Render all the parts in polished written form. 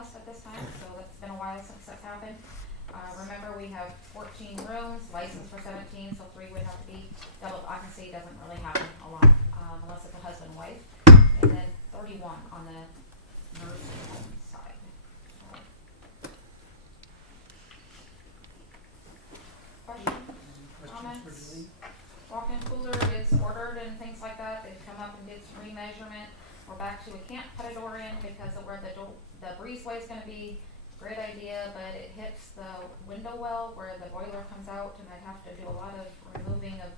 homeless at this time, so that's been a while since that's happened. Remember, we have 14 rooms, licensed for 17, so 3 would have to be double occupancy. Doesn't really happen a lot, unless it's a husband and wife. And then 31 on the nursing home side. So. Questions? Comments? Walk-in cooler is ordered and things like that. They've come up and did some remeasurement. We're back to, we can't put a door in because of where the breezeway is going to be. Great idea, but it hits the window well where the boiler comes out, and I'd have to do a lot of removing of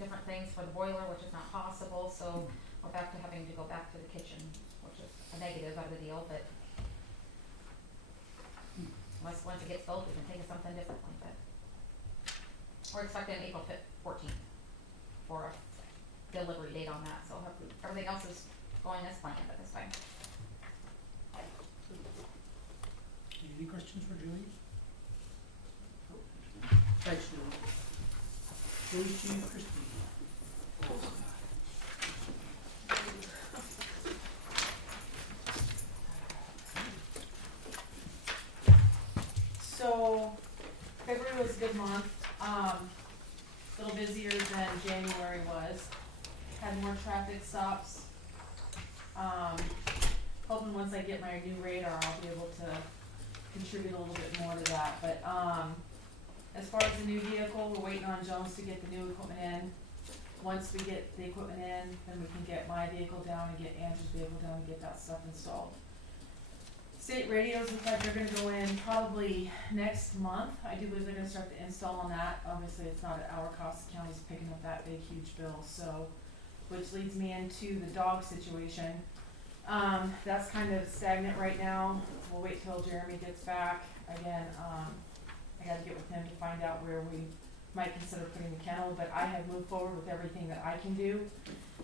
different things for the boiler, which is not possible. So we're back to having to go back to the kitchen, which is a negative out of the deal. But once it gets built, we can think of something differently. But we're expecting April 14th for a delivery date on that. So everything else is going as planned at this time. Any questions for Julie? Thanks, Julie. Julie, Chief, Christine. So February was a good month. A little busier than January was. Had more traffic stops. Hoping once I get my new radar, I'll be able to contribute a little bit more to that. But as far as the new vehicle, we're waiting on Jones to get the new equipment in. Once we get the equipment in, then we can get my vehicle down and get Andrew's vehicle down and get that stuff installed. State radios look like they're gonna go in probably next month. I do believe they're gonna start the install on that. Obviously, it's not at our cost. The county's picking up that big, huge bill. So, which leads me into the dog situation. That's kind of stagnant right now. We'll wait till Jeremy gets back. Again, I gotta get with him to find out where we might consider putting the kennel, but I have moved forward with everything that I can do.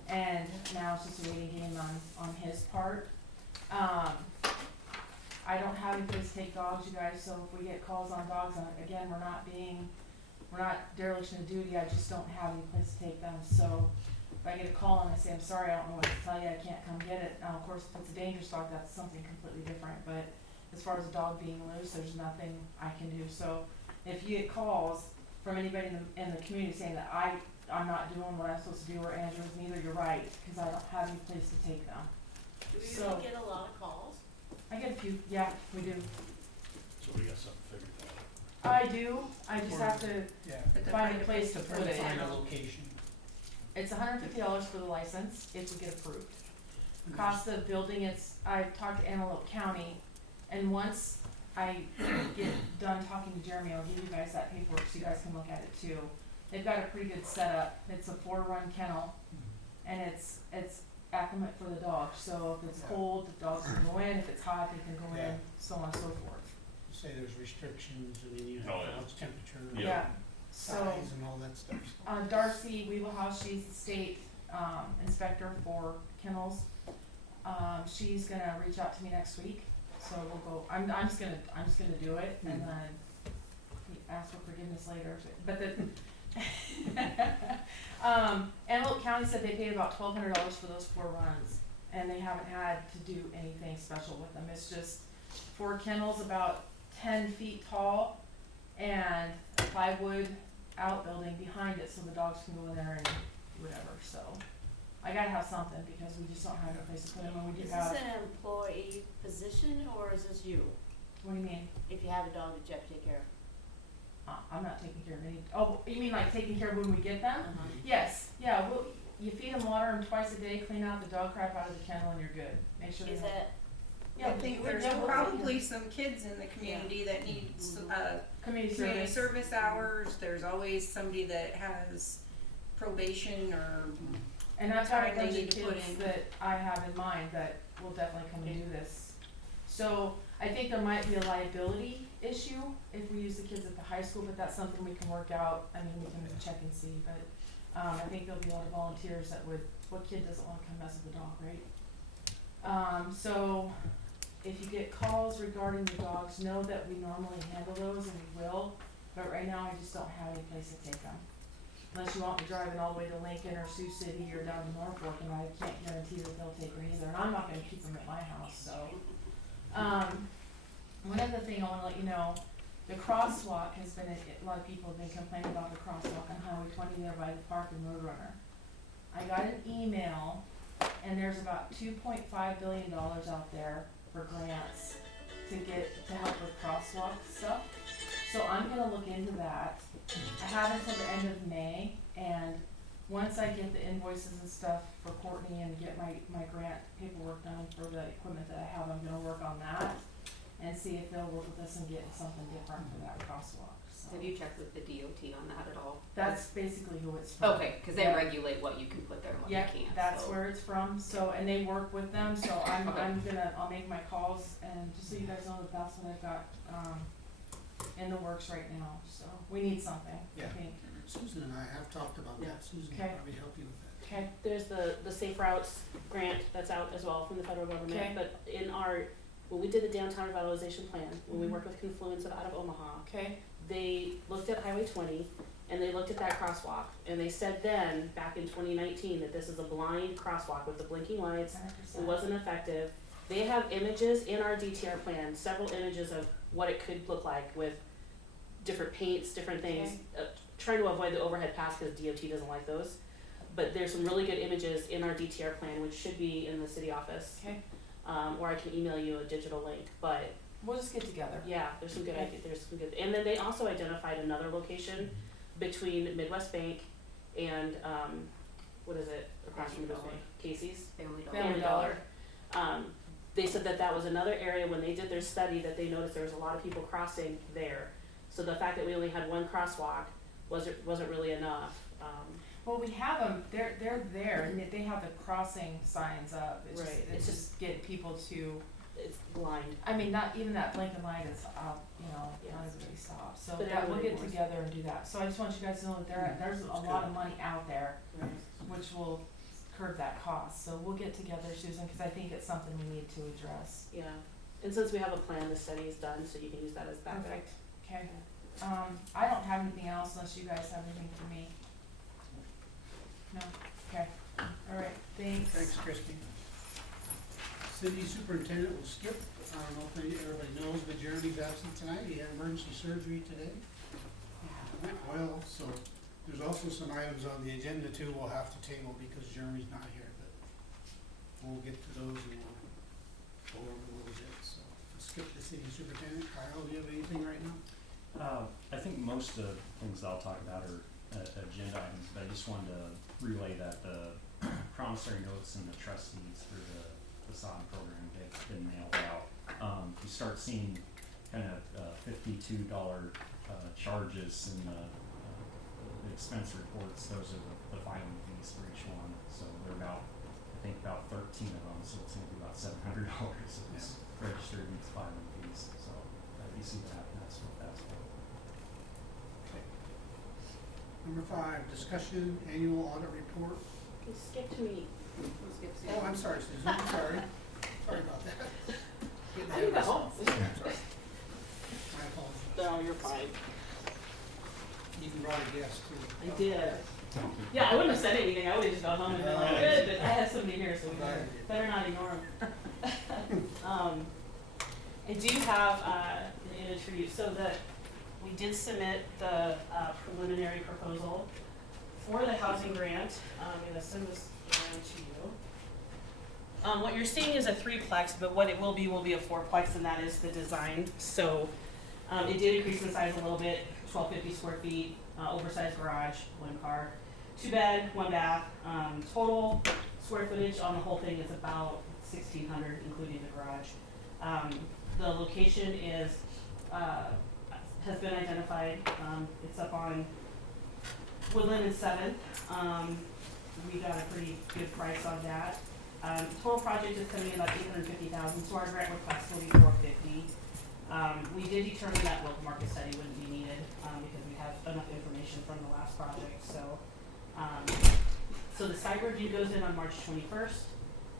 And now it's just a waiting game on his part. I don't have any place to take dogs, you guys, so if we get calls on dogs, again, we're not dereliction of duty, I just don't have any place to take them. So if I get a call and I say, I'm sorry, I don't know what to tell you, I can't come get it. Now, of course, if it's a dangerous dog, that's something completely different, but as far as a dog being loose, there's nothing I can do. So if you get calls from anybody in the community saying that I'm not doing what I'm supposed to do, or Andrew's neither, you're right, because I don't have any place to take them. Do you usually get a lot of calls? I get a few, yeah, we do. So we got something figured out. I do, I just have to find a place to Or put to it find in. a location. It's $150 for the license if we get approved. Cost of building, I've talked to Antelope County, and once I get done talking to Jeremy, I'll give you guys that paperwork so you guys can look at it too. They've got a pretty good setup. It's a 4-run kennel, and it's acclimate for the dog. So if it's cold, the dogs can go in. If it's hot, they can go in, so on and so forth. You say there's restrictions, I mean, you Oh, have yeah. house temperature, Yeah. So size and all that stuff. Darcy Weevilhouse, she's the state inspector for kennels. She's gonna reach out to me next week, so we'll go. I'm just gonna do it, and then ask for forgiveness later. But Antelope County said they paid about $1,200 for those 4 runs, and they haven't had to do anything special with them. It's just 4 kennels about 10 feet tall, and a plywood outbuilding behind it so the dogs can go in there and whatever. So I gotta have something because we just don't have a place to put them, and we do Is have. this an employee position, or is this you? What do you mean? If you have a dog that you have to take care of? I'm not taking care of any. Oh, you mean like taking care of when we get them? Uh-huh. Yes. Yeah. Well, you feed them, water them twice a day, clean out the dog crap out of the kennel, and you're good. Make sure. Is they have. that, Yeah, I think there's probably some kids in the community that needs community community service. service hours. There's always somebody that has probation or And I've got a time they bunch of need to put kids in. that I have in mind that will definitely come and do this. So I think there might be a liability issue if we use the kids at the high school, but that's something we can work out. I mean, we can check and see, but I think there'll be a lot of volunteers that would. What kid doesn't want to come mess with a dog, right? So if you get calls regarding the dogs, know that we normally handle those, and we will. But right now, I just don't have any place to take them. Unless you want me driving all the way to Lincoln or Sioux City or down to Norfolk, and I can't guarantee that they'll take her either. And I'm not going to keep them at my house, so. One other thing I wanna let you know, the crosswalk has been, a lot of people have been complaining about the crosswalk on Highway 20 there by the park and Roadrunner. I got an email, and there's about $2.5 billion out there for grants to help with crosswalk stuff. So I'm gonna look into that. I have until the end of May, and once I get the invoices and stuff for Courtney and get my grant paperwork done for the equipment that I have, I'm gonna work on that and see if they'll work with us and get something different for that crosswalk, so. Have you checked with the DOT on that at all? That's basically who it's from. Okay, cause they Yeah. regulate what you can put there and what you Yeah, can't, that's so. where it's from, so, and they work with them, so Okay. I'll make my calls, and just so you guys know that that's what I've got, in the works right now, so, we need something, I Yeah. think. Susan and I have talked about Yeah. that. Susan Okay. will probably help you with that. Okay, There's the Safe Routes grant that's out as well from the federal Okay. government, but when we did the downtown revitalization plan, when we Mhm. worked with Confluence out of Omaha, okay, they looked at Highway 20 and they looked at that crosswalk, and they said then, back in 2019, that this is a blind crosswalk with the blinking lights. 100%. It wasn't effective. They have images in our DTR plan, several images of what it could look like with different paints, different things. Trying to avoid the overhead pass because DOT doesn't like those. But there's some really good images in our DTR plan, which should be in the city office. Okay, Or I can email you a digital link, but we'll just get together. yeah, there's some good Okay. ideas, there's some good, and then they also identified another location between Midwest Bank and, what is it, across from Midwest Bank, Casey's? Family Dollar. Family Dollar. They said that that was another area when they did their study that they noticed there was a lot of people crossing there. So the fact that we only had one crosswalk wasn't really enough, Well, we have them, they're there, and they have the crossing signs up, it's just, Right, it's it's just get people to, it's blind. I mean, not even that blinking light is up, not Yes. everybody stops, so But that, we'll everybody get wants- together and do that. So I just want you guys to know that there's a That's lot good. of money out there, Right. which will curb that cost, so we'll get together, Susan, cause I think it's something we need to address. Yeah, and since we have a plan, the study is done, so you can use that as backup. Perfect, okay. I don't have anything else unless you guys have anything for me. No, okay, alright, thanks. Thanks, Christie. City Superintendent will skip. I don't know if everybody knows, but Jeremy's absent tonight. He had emergency surgery today. It went well, so there's also some items on the agenda too we'll have to table because Jeremy's not here, but we'll get to those and we'll go over a little bit, so. Skip the City Superintendent. Kyle, do you have anything right now? I think most of the things I'll talk about are agenda items, but I just wanted to relay that the promissory notes and the trustees for the facade program have been mailed out. You start seeing kind of $52 charges in the expense reports. Those are the filing fees for each one. So they're I think about 13 of them, so it's gonna be about $700 of this registered and filing fees. So you see that, and that's what that's for. Number 5, discussion annual audit report. Okay, skip to me. Let's skip Oh, I'm Susan. sorry, Susan, I'm sorry. Sorry about that. Getting I ahead of know. myself. Sorry. My apologies. No, you're fine. You even brought a guest too. I did. Yeah, I wouldn't have said anything, I would've just gone home and been like, good, but I had somebody here, so we Glad you did. better not ignore them. I do have, an image for you, so we did submit the, preliminary proposal for the housing grant. I'm gonna send this around to you. What you're seeing is a 3-plex, but what it will be a 4-plex, and that is the design. So, it did increase in size a little bit, 1,250 square feet, oversized garage, 1 car, 2 bed, 1 bath. Total square footage on the whole thing is about 1,600, including the garage. The location has been identified. It's up on Woodland and 7th. We got a pretty good price on that. Total project is coming in about $850,000, so our grant request will be $450,000. We did determine that local market study wouldn't be needed, because we have enough information from the last project, so. So the site review goes in on March 21st,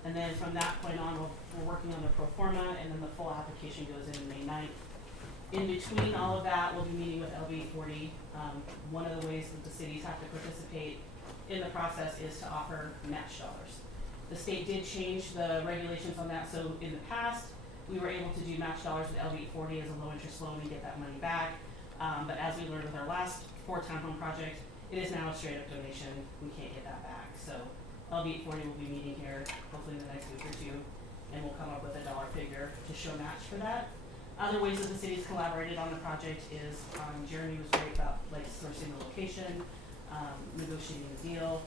and then from that point on, we're working on the pro forma, and then the full application goes in May 9th. In between all of that, we'll be meeting with LB 40. One of the ways that the cities have to participate in the process is to offer match dollars. The state did change the regulations on that, so in the past, we were able to do match dollars with LB 40 as a low interest loan and get that money back. But as we learned with our last 4 townhome project, it is now a straight up donation. We can't get that back. So LB 40 will be meeting here hopefully in the next week or two, and we'll come up with a dollar figure to show match for that. Other ways that the city's collaborated on the project is Jeremy was great about like sourcing the location, negotiating the deal.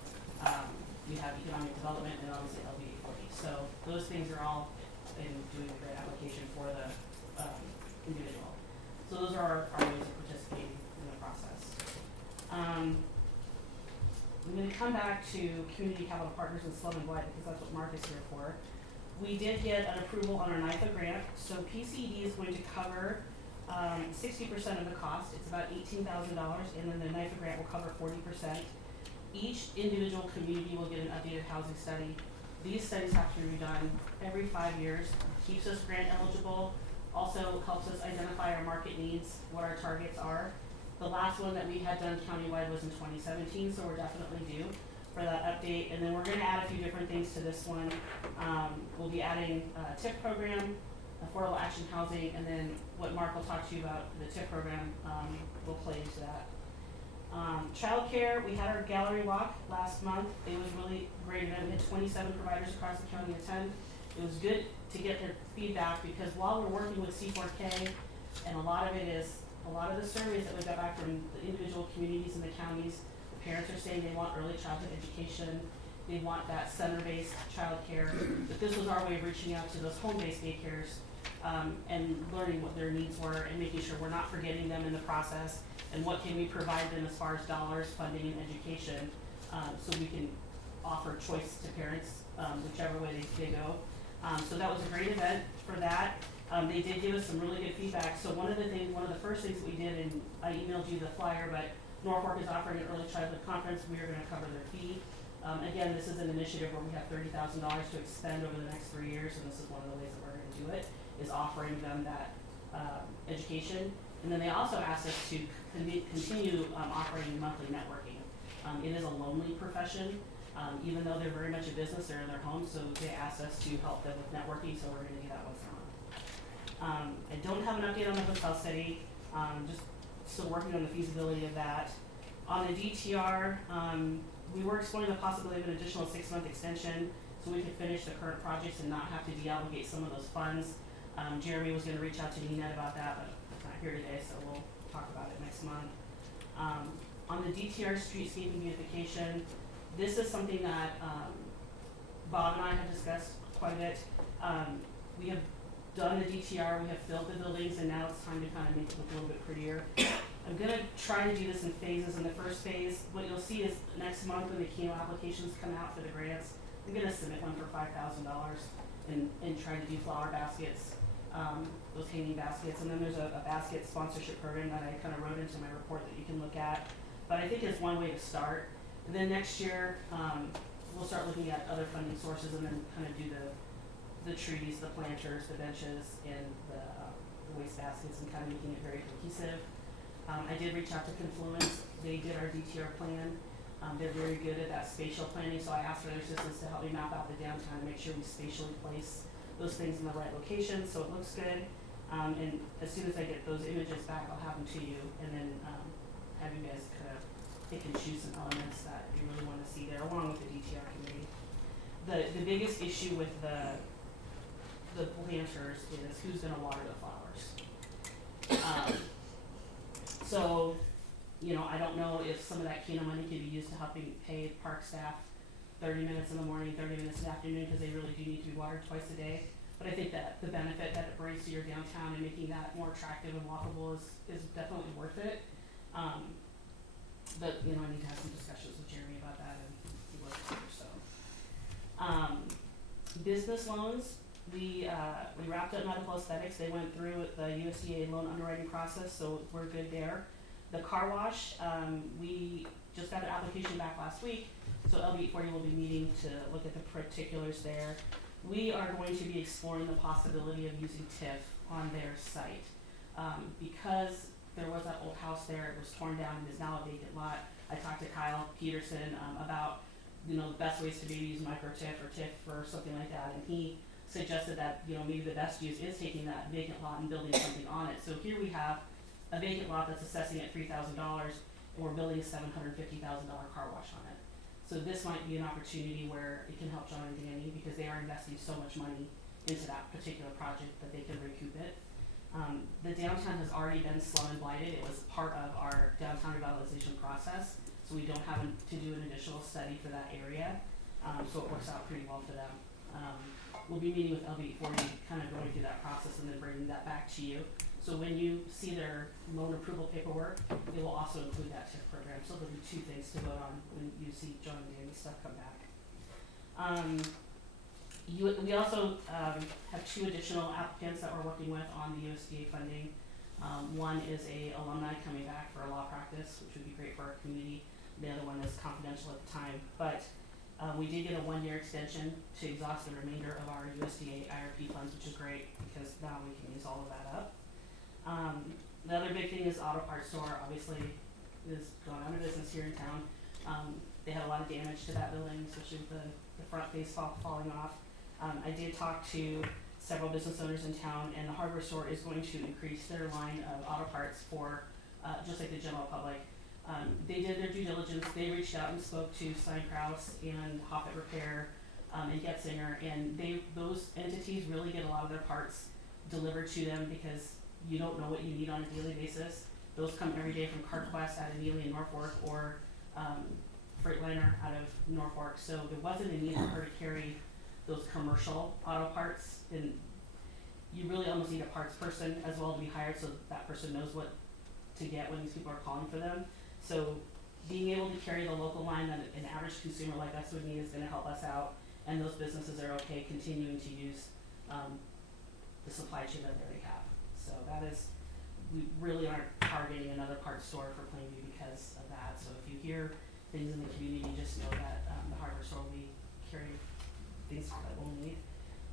We have economic development and obviously LB 40. So those things are all in doing a great application for the individual. So those are our ways of participating in the process. I'm going to come back to Community Capital Partners and Slum and Blight because that's what Mark is here for. We did get an approval on our NIFA grant. So PCD is going to cover 60% of the cost. It's about $18,000, and then the NIFA grant will cover 40%. Each individual community will get an updated housing study. These studies have to be redone every 5 years. Keeps us grant eligible. Also helps us identify our market needs, what our targets are. The last one that we had done countywide was in 2017, so we're definitely due for that update. And then we're going to add a few different things to this one. We'll be adding a TIP program, affordable action housing, and then what Mark will talk to you about the TIP program will play into that. Childcare, we had our gallery walk last month. It was really great event. We had 27 providers across the county attend. It was good to get their feedback because while we're working with C4K, and a lot of the surveys that we got back from the individual communities and the counties, the parents are saying they want early childhood education, they want that center-based childcare, but this was our way of reaching out to those home-based daycares and learning what their needs were and making sure we're not forgetting them in the process and what can we provide them as far as dollars, funding, and education so we can offer choice to parents whichever way they go. So that was a great event for that. They did give us some really good feedback. So one of the first things that we did, and I emailed you the flyer, but Norfolk is offering an early childhood conference. We are going to cover their fee. Again, this is an initiative where we have $30,000 to expend over the next 3 years, and this is one of the ways that we're going to do it, is offering them that education. And then they also asked us to continue offering monthly networking. It is a lonely profession. Even though they're very much a business, they're in their homes, so they asked us to help them with networking, so we're going to do that once a month. I don't have an update on the hotel study, just still working on the feasibility of that. On the DTR, we were exploring the possibility of an additional 6-month extension so we could finish the current projects and not have to deobligate some of those funds. Jeremy was going to reach out to Nina about that, but he's not here today, so we'll talk about it next month. On the DTR streetscape and beautification, this is something that Bob and I have discussed quite a bit. We have done the DTR, we have filled the buildings, and now it's time to kind of make it look a little bit prettier. I'm going to try to do this in phases. In the first phase, what you'll see is next month when the KENO applications come out for the grants, I'm going to submit one for $5,000 and try to do flower baskets, those hanging baskets. And then there's a basket sponsorship program that I kind of wrote into my report that you can look at. But I think it's one way to start. And then next year, we'll start looking at other funding sources and then kind of do the trees, the planters, the benches, and the waste baskets and kind of making it very cohesive. I did reach out to Confluence. They did our DTR plan. They're very good at that spatial planning, so I asked for their assistance to help me map out the downtown and make sure we spatially place those things in the right location so it looks good. And as soon as I get those images back, I'll have them to you and then have you guys kind of pick and choose some elements that you really want to see there along with the DTR committee. The biggest issue with the planters is who's going to water the flowers. So, I don't know if some of that KENO money could be used to helping pay park staff 30 minutes in the morning, 30 minutes in the afternoon, because they really do need to be watered twice a day. But I think that the benefit that it brings to your downtown and making that more attractive and walkable is definitely worth it. But, I need to have some discussions with Jeremy about that and he wasn't here, so. Business loans, we wrapped up medical aesthetics. They went through the USDA loan underwriting process, so we're good there. The car wash, we just got an application back last week, so LB40 will be meeting to look at the particulars there. We are going to be exploring the possibility of using TIF on their site. Because there was that old house there, it was torn down and is now a vacant lot. I talked to Kyle Peterson about the best ways to maybe use micro TIF or TIF or something like that, and he suggested that, you know, maybe the best use is taking that vacant lot and building something on it. So here we have a vacant lot that's assessing at $3,000, and we're building a $750,000 car wash on it. So this might be an opportunity where it can help John and Danny, because they are investing so much money into that particular project that they can recoup it. The downtown has already been slum and blighted. It was part of our downtown revitalization process, so we don't have to do an additional study for that area. So it works out pretty well for them. We'll be meeting with LB40, kind of going through that process and then bringing that back to you. So when you see their loan approval paperwork, it will also include that TIF program. So there'll be two things to vote on when you see John and Danny's stuff come back. We also have two additional applicants that we're working with on the USDA funding. One is a alumni coming back for a law practice, which would be great for our community. The other one is confidential at the time, but we did get a 1-year extension to exhaust the remainder of our USDA IRP funds, which is great because now we can use all of that up. The other big thing is auto parts store, obviously, is going out of business here in town. They had a lot of damage to that building, especially with the front face falling off. I did talk to several business owners in town, and the hardware store is going to increase their line of auto parts for just like the general public. They did their due diligence. They reached out and spoke to Stein Krause and Hoppet Repair and Getzinger, and those entities really get a lot of their parts delivered to them because you don't know what you need on a daily basis. Those come every day from CarQuest out of Neely and Norfolk, or Freightliner out of Norfolk. So there wasn't a need for her to carry those commercial auto parts, and you really almost need a parts person as well to be hired so that person knows what to get when these people are calling for them. So being able to carry the local line that an average consumer like us would need is going to help us out, and those businesses are okay continuing to use the supply chain that they already have. So that is, we really aren't targeting another parts store for Plainview because of that. So if you hear things in the community, just know that the hardware store will be carrying things that we'll need.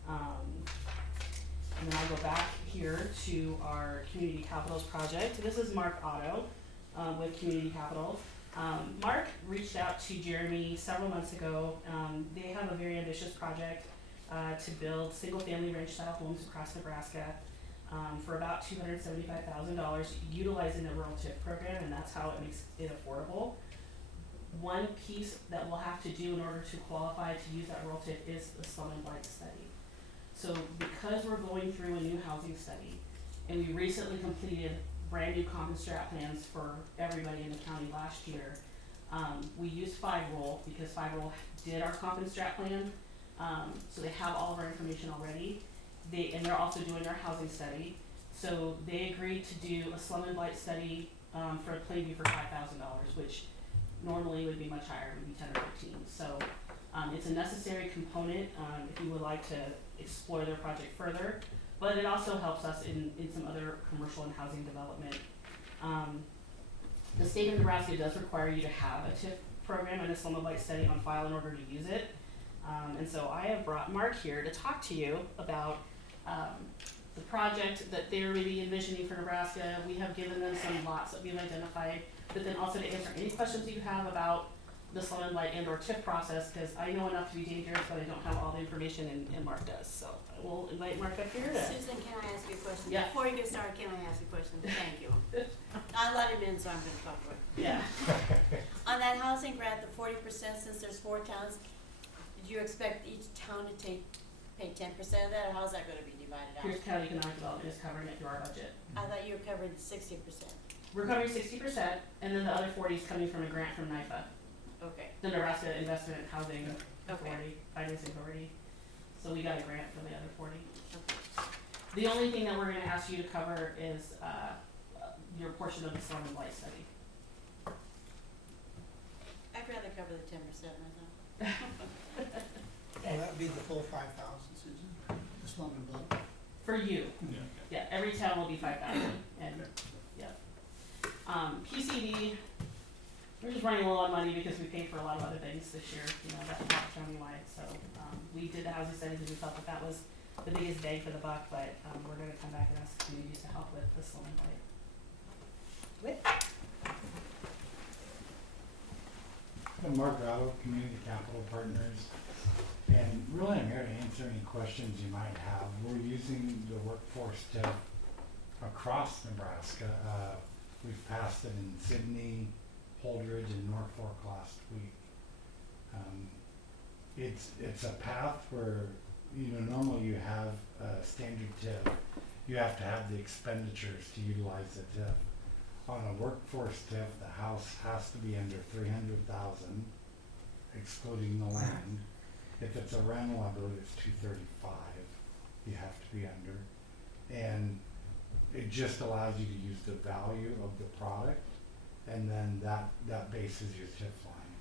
And then I'll go back here to our Community Capitals project. This is Mark Otto with Community Capital. Mark reached out to Jeremy several months ago. They have a very ambitious project to build single-family ranch-style homes across Nebraska for about $275,000, utilizing the rural TIF program, and that's how it makes it affordable. One piece that we'll have to do in order to qualify to use that rural TIF is the slum and blight study. So because we're going through a new housing study, and we recently completed brand new common strat plans for everybody in the county last year, we used 5-Roll because 5-Roll did our common strat plan, so they have all of our information already. And they're also doing our housing study. So they agreed to do a slum and blight study for Plainview for $5,000, which normally would be much higher, it would be 10 or 15. So it's a necessary component if you would like to explore their project further, but it also helps us in some other commercial and housing development. The state of Nebraska does require you to have a TIF program and a slum and blight study on file in order to use it. And so I have brought Mark here to talk to you about the project that they're really envisioning for Nebraska. We have given them some lots that we've identified, but then also to answer any questions you have about the slum and blight and or TIF process, because I know enough to be dangerous, but I don't have all the information, and Mark does. So I will invite Mark up here. Susan, can I ask you a question? Yeah. Before you get started, can I ask you a question? Thank you. I let him in, so I'm gonna talk to him. Yeah. On that housing grant, the 40%, since there's 4 towns, did you expect each town to pay 10% of that, or how's that gonna be divided out? Here's County Economic Development is covering it through our budget. I thought you were covering 60%. We're covering 60%, and then the other 40 is coming from a grant from NIFA, Okay, the Nebraska Investment Housing Authority, Financing Authority. So we got a grant for the other 40. okay. The only thing that we're gonna ask you to cover is your portion of the slum and blight study. I'd rather cover the 10% myself. Well, that would be the full 5,000, Susan, the slum and blight. For you. Yeah. Yeah, every town will be 5,000, and, yeah. PCD, we're just running low on money because we paid for a lot of other things this year, you know, that's not countywide, so, we did the housing studies and we felt that that was the biggest bang for the buck, but, we're gonna come back and ask communities to help with the slum and blight. I'm Mark Otto, Community Capital Partners. And really, I'm here to answer any questions you might have. We're using the workforce TIF across Nebraska. We've passed it in Sydney, Holdridge, and Norfolk last week. It's a path where, normally you have a standard TIF. You have to have the expenditures to utilize the TIF. On a workforce TIF, the house has to be under 300,000, excluding the land. If it's a rental, I believe it's 235. You have to be under, and it just allows you to use the value of the product, and then that bases your TIF line.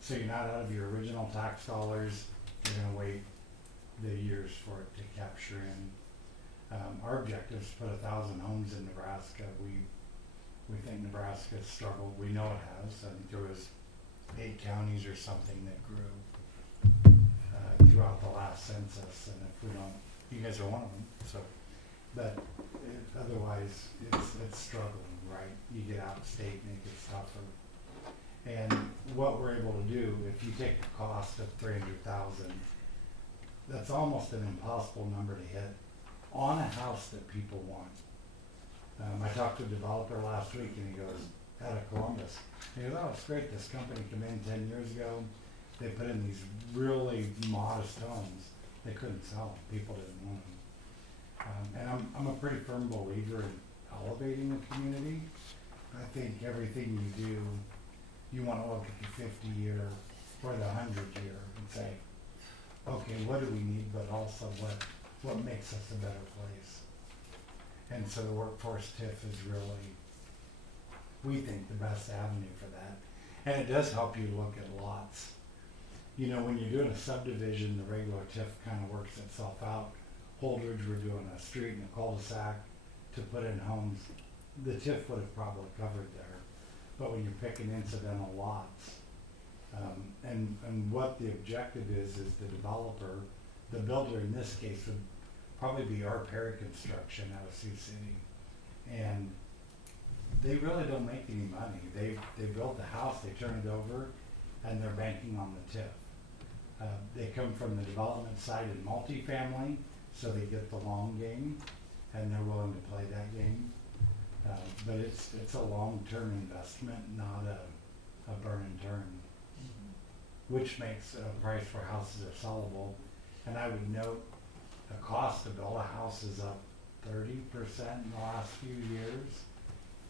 So you're not out of your original tax dollars. You're going to wait the years for it to capture in. Our objective is to put 1,000 homes in Nebraska. We think Nebraska has struggled. We know it has. I think there was 8 counties or something that grew throughout the last census, and if we don't, you guys are one of them. So, but otherwise, it's struggling, right? You get out of state and it gets tougher. And what we're able to do, if you take the cost of 300,000, that's almost an impossible number to hit on a house that people want. I talked to a developer last week, and he goes, out of Columbus. He goes, oh, it's great. This company came in 10 years ago. They put in these really modest homes. They couldn't sell them. People didn't want them. And I'm a pretty firm believer in elevating the community. I think everything you do, you want to look at the 50-year or the 100-year and say, okay, what do we need, but also what makes us a better place? And so the workforce TIF is really, we think, the best avenue for that. And it does help you look at lots. When you're doing a subdivision, the regular TIF kind of works itself out. Holdridge, we're doing a street and a cul-de-sac to put in homes. The TIF would have probably covered there. But when you're picking incidental lots, and what the objective is the developer, the builder in this case would probably be our Perry Construction out of Sioux City. And they really don't make any money. They build the house, they turn it over, and they're banking on the TIF. They come from the development side in multifamily, so they get the long game, and they're willing to play that game. But it's a long-term investment, not a burn and turn, which makes a price for houses are sellable. And I would note the cost to build a house is up 30% in the last few years.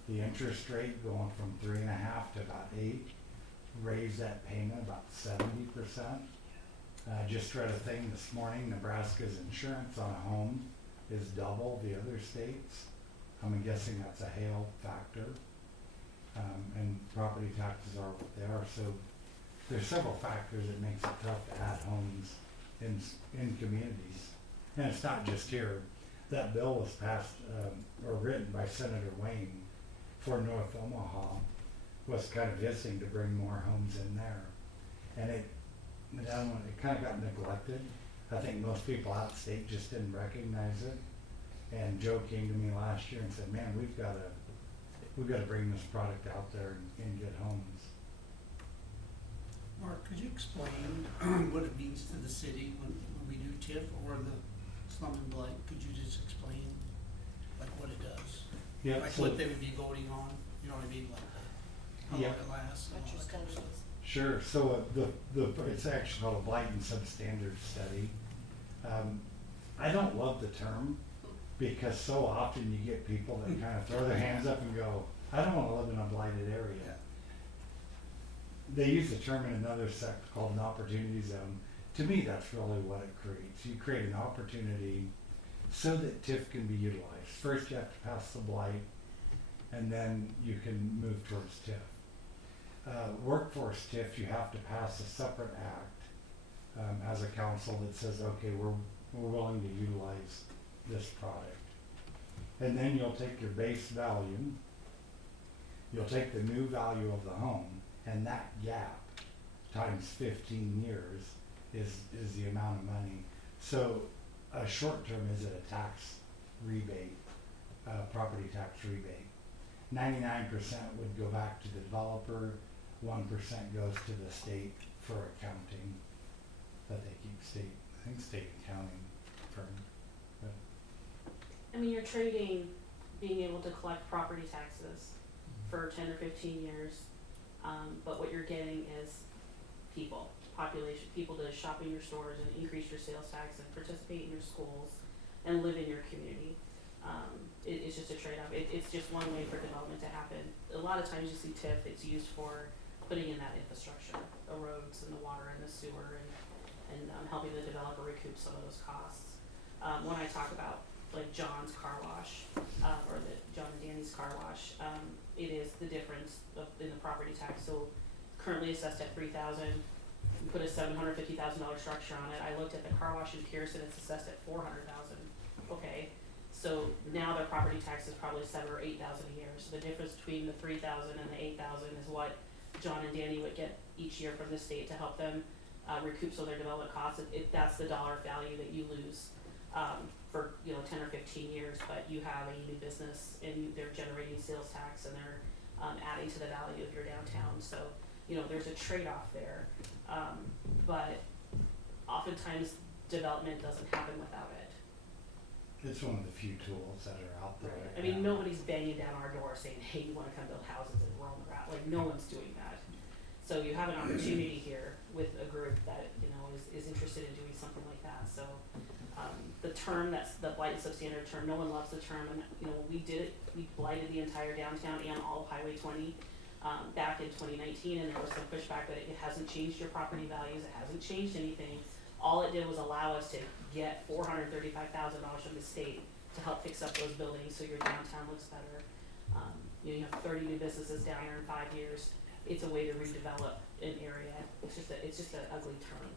The interest rate going from 3.5 to about 8, raised that payment about 70%. Just read a thing this morning, Nebraska's insurance on a home is double the other states. I'm guessing that's a hail factor. And property taxes are what they are. So there's several factors that makes it tough to add homes in communities. And it's not just here. That bill was passed or written by Senator Wayne for North Omaha, was kind of his thing to bring more homes in there. And it kind of got neglected. I think most people out of state just didn't recognize it. And Joe came to me last year and said, man, we've got to bring this product out there and get homes. Mark, could you explain what it means to the city when we do TIF or the slum and blight? Could you just explain like what it does? Yeah. Like So what they would be voting on, you know what I mean? Like how long it lasts and all that kind of stuff. Sure. So it's actually called a blight and substandard study. I don't love the term because so often you get people that kind of throw their hands up and go, I don't want to live in a blighted area. They use the term in another sector called an opportunity zone. To me, that's really what it creates. You create an opportunity so that TIF can be utilized. First, you have to pass the blight, and then you can move towards TIF. Workforce TIF, you have to pass a separate act as a council that says, okay, we're willing to utilize this product. And then you'll take your base value, you'll take the new value of the home, and that gap times 15 years is the amount of money. So a short term is it a tax rebate, property tax rebate. 99% would go back to the developer, 1% goes to the state for accounting. that they keep I think state accounting firm. But I mean, you're trading being able to collect property taxes for 10 or 15 years, but what you're getting is population, people to shop in your stores and increase your sales tax and participate in your schools and live in your community. It's just a trade-off. It's just one way for development to happen. A lot of times you see TIF, it's used for putting in that infrastructure, the roads and the water and the sewer and helping the developer recoup some of those costs. When I talk about like John's car wash, or the John and Danny's car wash, it is the difference in the property tax. So currently assessed at $3,000, you put a $750,000 structure on it. I looked at the car wash in Pearson, it's assessed at $400,000. Okay, so now their property tax is probably $7,000 or $8,000 a year. So the difference between the $3,000 and the $8,000 is what John and Danny would get each year from the state to help them recoup some of their development costs. That's the dollar value that you lose for 10 or 15 years, but you have a new business and they're generating sales tax and they're adding to the value of your downtown. So there's a trade-off there, but oftentimes development doesn't happen without it. it's one of the few tools that are out there. I mean, nobody's banging down our door saying, hey, you wanna come build houses in Rome, like, no one's doing that. So you have an opportunity here with a group that, is interested in doing something like that, so, the term, that's the blight and substandard term, no one loves the term, and, when we did it, we blighted the entire downtown and all of Highway 20, back in 2019, and there was some pushback that it hasn't changed your property values, it hasn't changed anything. All it did was allow us to get $435,000 from the state to help fix up those buildings so your downtown looks better. You have 30 new businesses down there in 5 years. It's a way to redevelop an area. It's just an ugly term.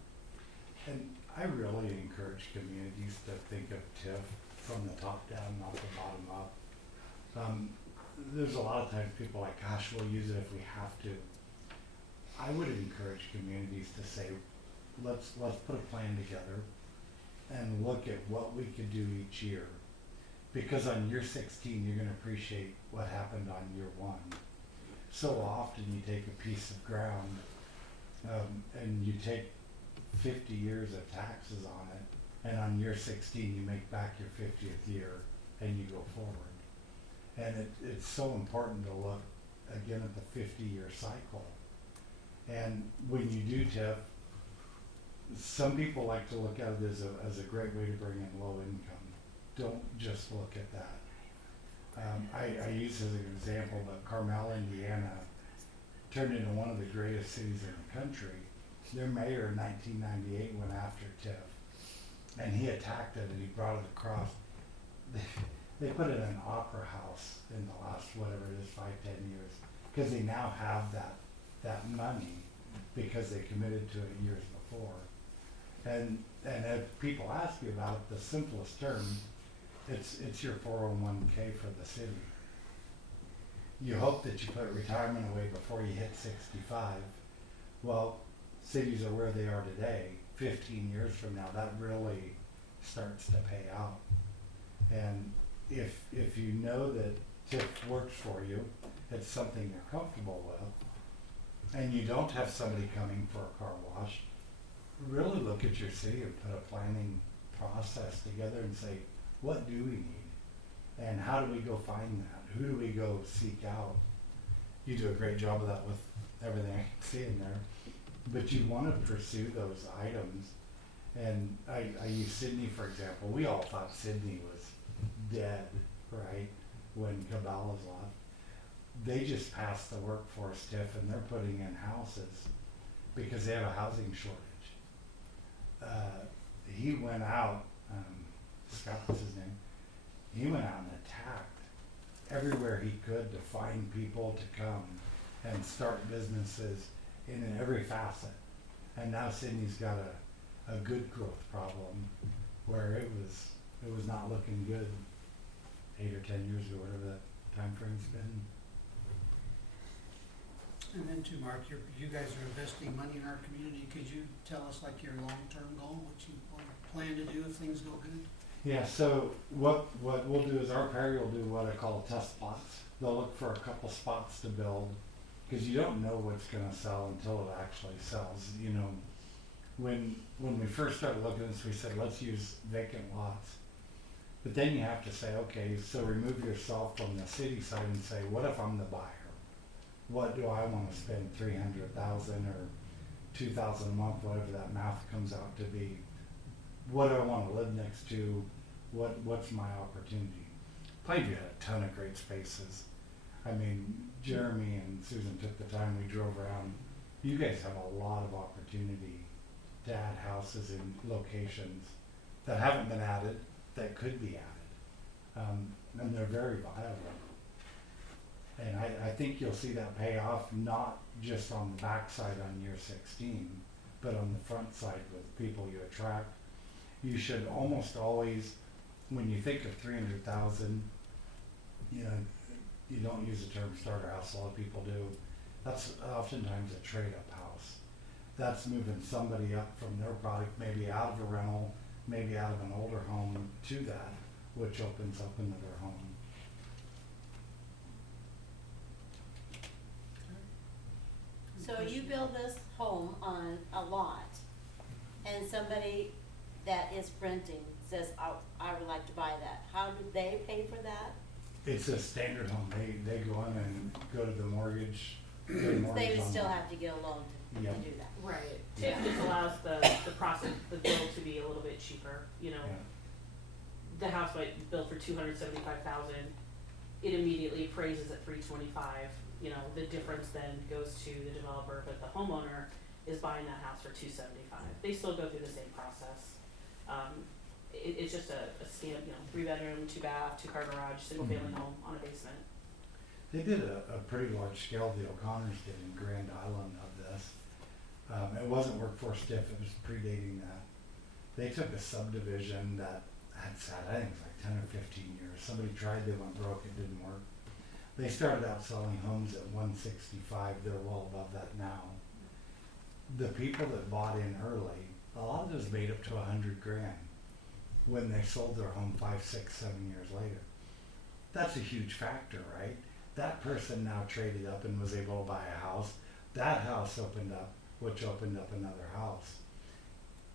And I really encourage communities to think of TIF from the top down, not the bottom up. There's a lot of times people are like, gosh, we'll use it if we have to. I would encourage communities to say, let's put a plan together and look at what we could do each year. Because on year 16, you're gonna appreciate what happened on year 1. So often you take a piece of ground, and you take 50 years of taxes on it, and on year 16 you make back your 50th year and you go forward. And it's so important to look again at the 50-year cycle. And when you do TIF, some people like to look at it as a great way to bring in low income. Don't just look at that. I use as an example, but Carmel, Indiana turned into one of the greatest cities in the country. Their mayor in 1998 went after TIF, and he attacked it and he brought it across. They put in an opera house in the last, whatever it is, 5-10 years, because they now have that money because they committed to it years before. And if people ask you about it, the simplest term, it's your 401k for the city. You hope that you put retirement away before you hit 65. Well, cities are where they are today. 15 years from now, that really starts to pay out. And if you know that TIF works for you, it's something you're comfortable with, and you don't have somebody coming for a car wash, really look at your city and put a planning process together and say, what do we need? And how do we go find that? Who do we go seek out? You do a great job of that with everything I can see in there. But you want to pursue those items. And I use Sydney, for example. We all thought Sydney was dead, right, when Cabela's left. They just passed the workforce TIF and they're putting in houses because they have a housing shortage. He went out, Scott was his name, he went out and attacked everywhere he could to find people to come and start businesses in every facet. And now Sydney's got a good growth problem where it was not looking good 8 or 10 years ago, whatever that time frame's been. And then too, Mark, you guys are investing money in our community. Could you tell us like your long-term goal, what you plan to do if things go good? Yeah, so what we'll do is our Perry will do what I call test plots. They'll look for a couple spots to build, because you don't know what's gonna sell until it actually sells. when we first started looking at this, we said, let's use vacant lots. But then you have to say, okay, so remove yourself from the city side and say, what if I'm the buyer? What do I wanna spend 300,000 or 2,000 a month, whatever that math comes out to be? What do I wanna live next to? What's my opportunity? Plainview had a ton of great spaces. I mean, Jeremy and Susan took the time, we drove around. You guys have a lot of opportunity to add houses in locations that haven't been added, that could be added. And they're very viable. And I think you'll see that pay off, not just on the backside on year 16, but on the front side with people you attract. You should almost always, when you think of 300,000, you know, you don't use the term starter house, a lot of people do. That's oftentimes a trade-up house. That's moving somebody up from their product, maybe out of a rental, maybe out of an older home to that, which opens up another home. So you build this home on a lot, and somebody that is renting says, I would like to buy that. How do they pay for that? It's a standard home. They go in and go to the mortgage. So they would still have to get a loan to Yep. do that. Right. Yeah. TIF just allows the process, the bill to be a little bit cheaper, you know. Yeah. The house might be built for 275,000, it immediately appraises at 325, you know, the difference then goes to the developer, but the homeowner is buying that house for 275. They still go through the same process. It's just a standard, you know, 3-bedroom, 2-bath, 2-car garage, single-family home on a basement. They did a pretty large scale, the O'Connors did in Grand Island of this. It wasn't workforce diff, it was predating that. They took a subdivision that had sat, I think it was like 10 or 15 years. Somebody tried, they went broke, it didn't work. They started out selling homes at 165, they're well above that now. The people that bought in early, a lot of those made up to $100,000 when they sold their home 5, 6, 7 years later. That's a huge factor, right? That person now traded up and was able to buy a house. That house opened up, which opened up another house.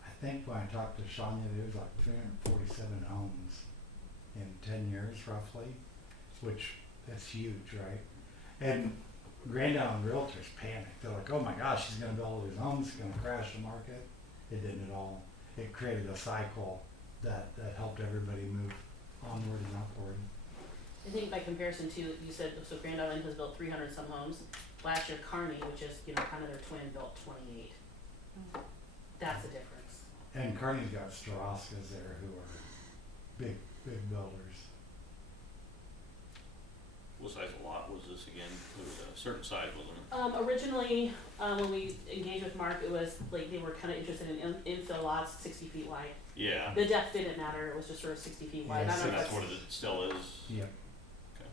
I think when I talked to Shania, there was like 347 homes in 10 years roughly, which that's huge, right? And Grand Island Realtors panicked. They're like, oh my gosh, she's gonna build all these homes, it's gonna crash the market. It didn't at all. It created a cycle that helped everybody move onward and upward. I think by comparison to, you said, so Grand Island has built 300 some homes. Last year, Kearney, which is, you know, kind of their twin, built 28. That's the difference. And Kearney's got Straskas there who are big builders. What size of lot was this again? It was a certain size, wasn't it? Originally, when we engaged with Mark, it was like they were kind of interested in infill lots 60 feet wide. Yeah. The depth didn't matter, it was just sort of 60 feet wide. Yeah, I So don't know if that's what it still is? Yep. Okay.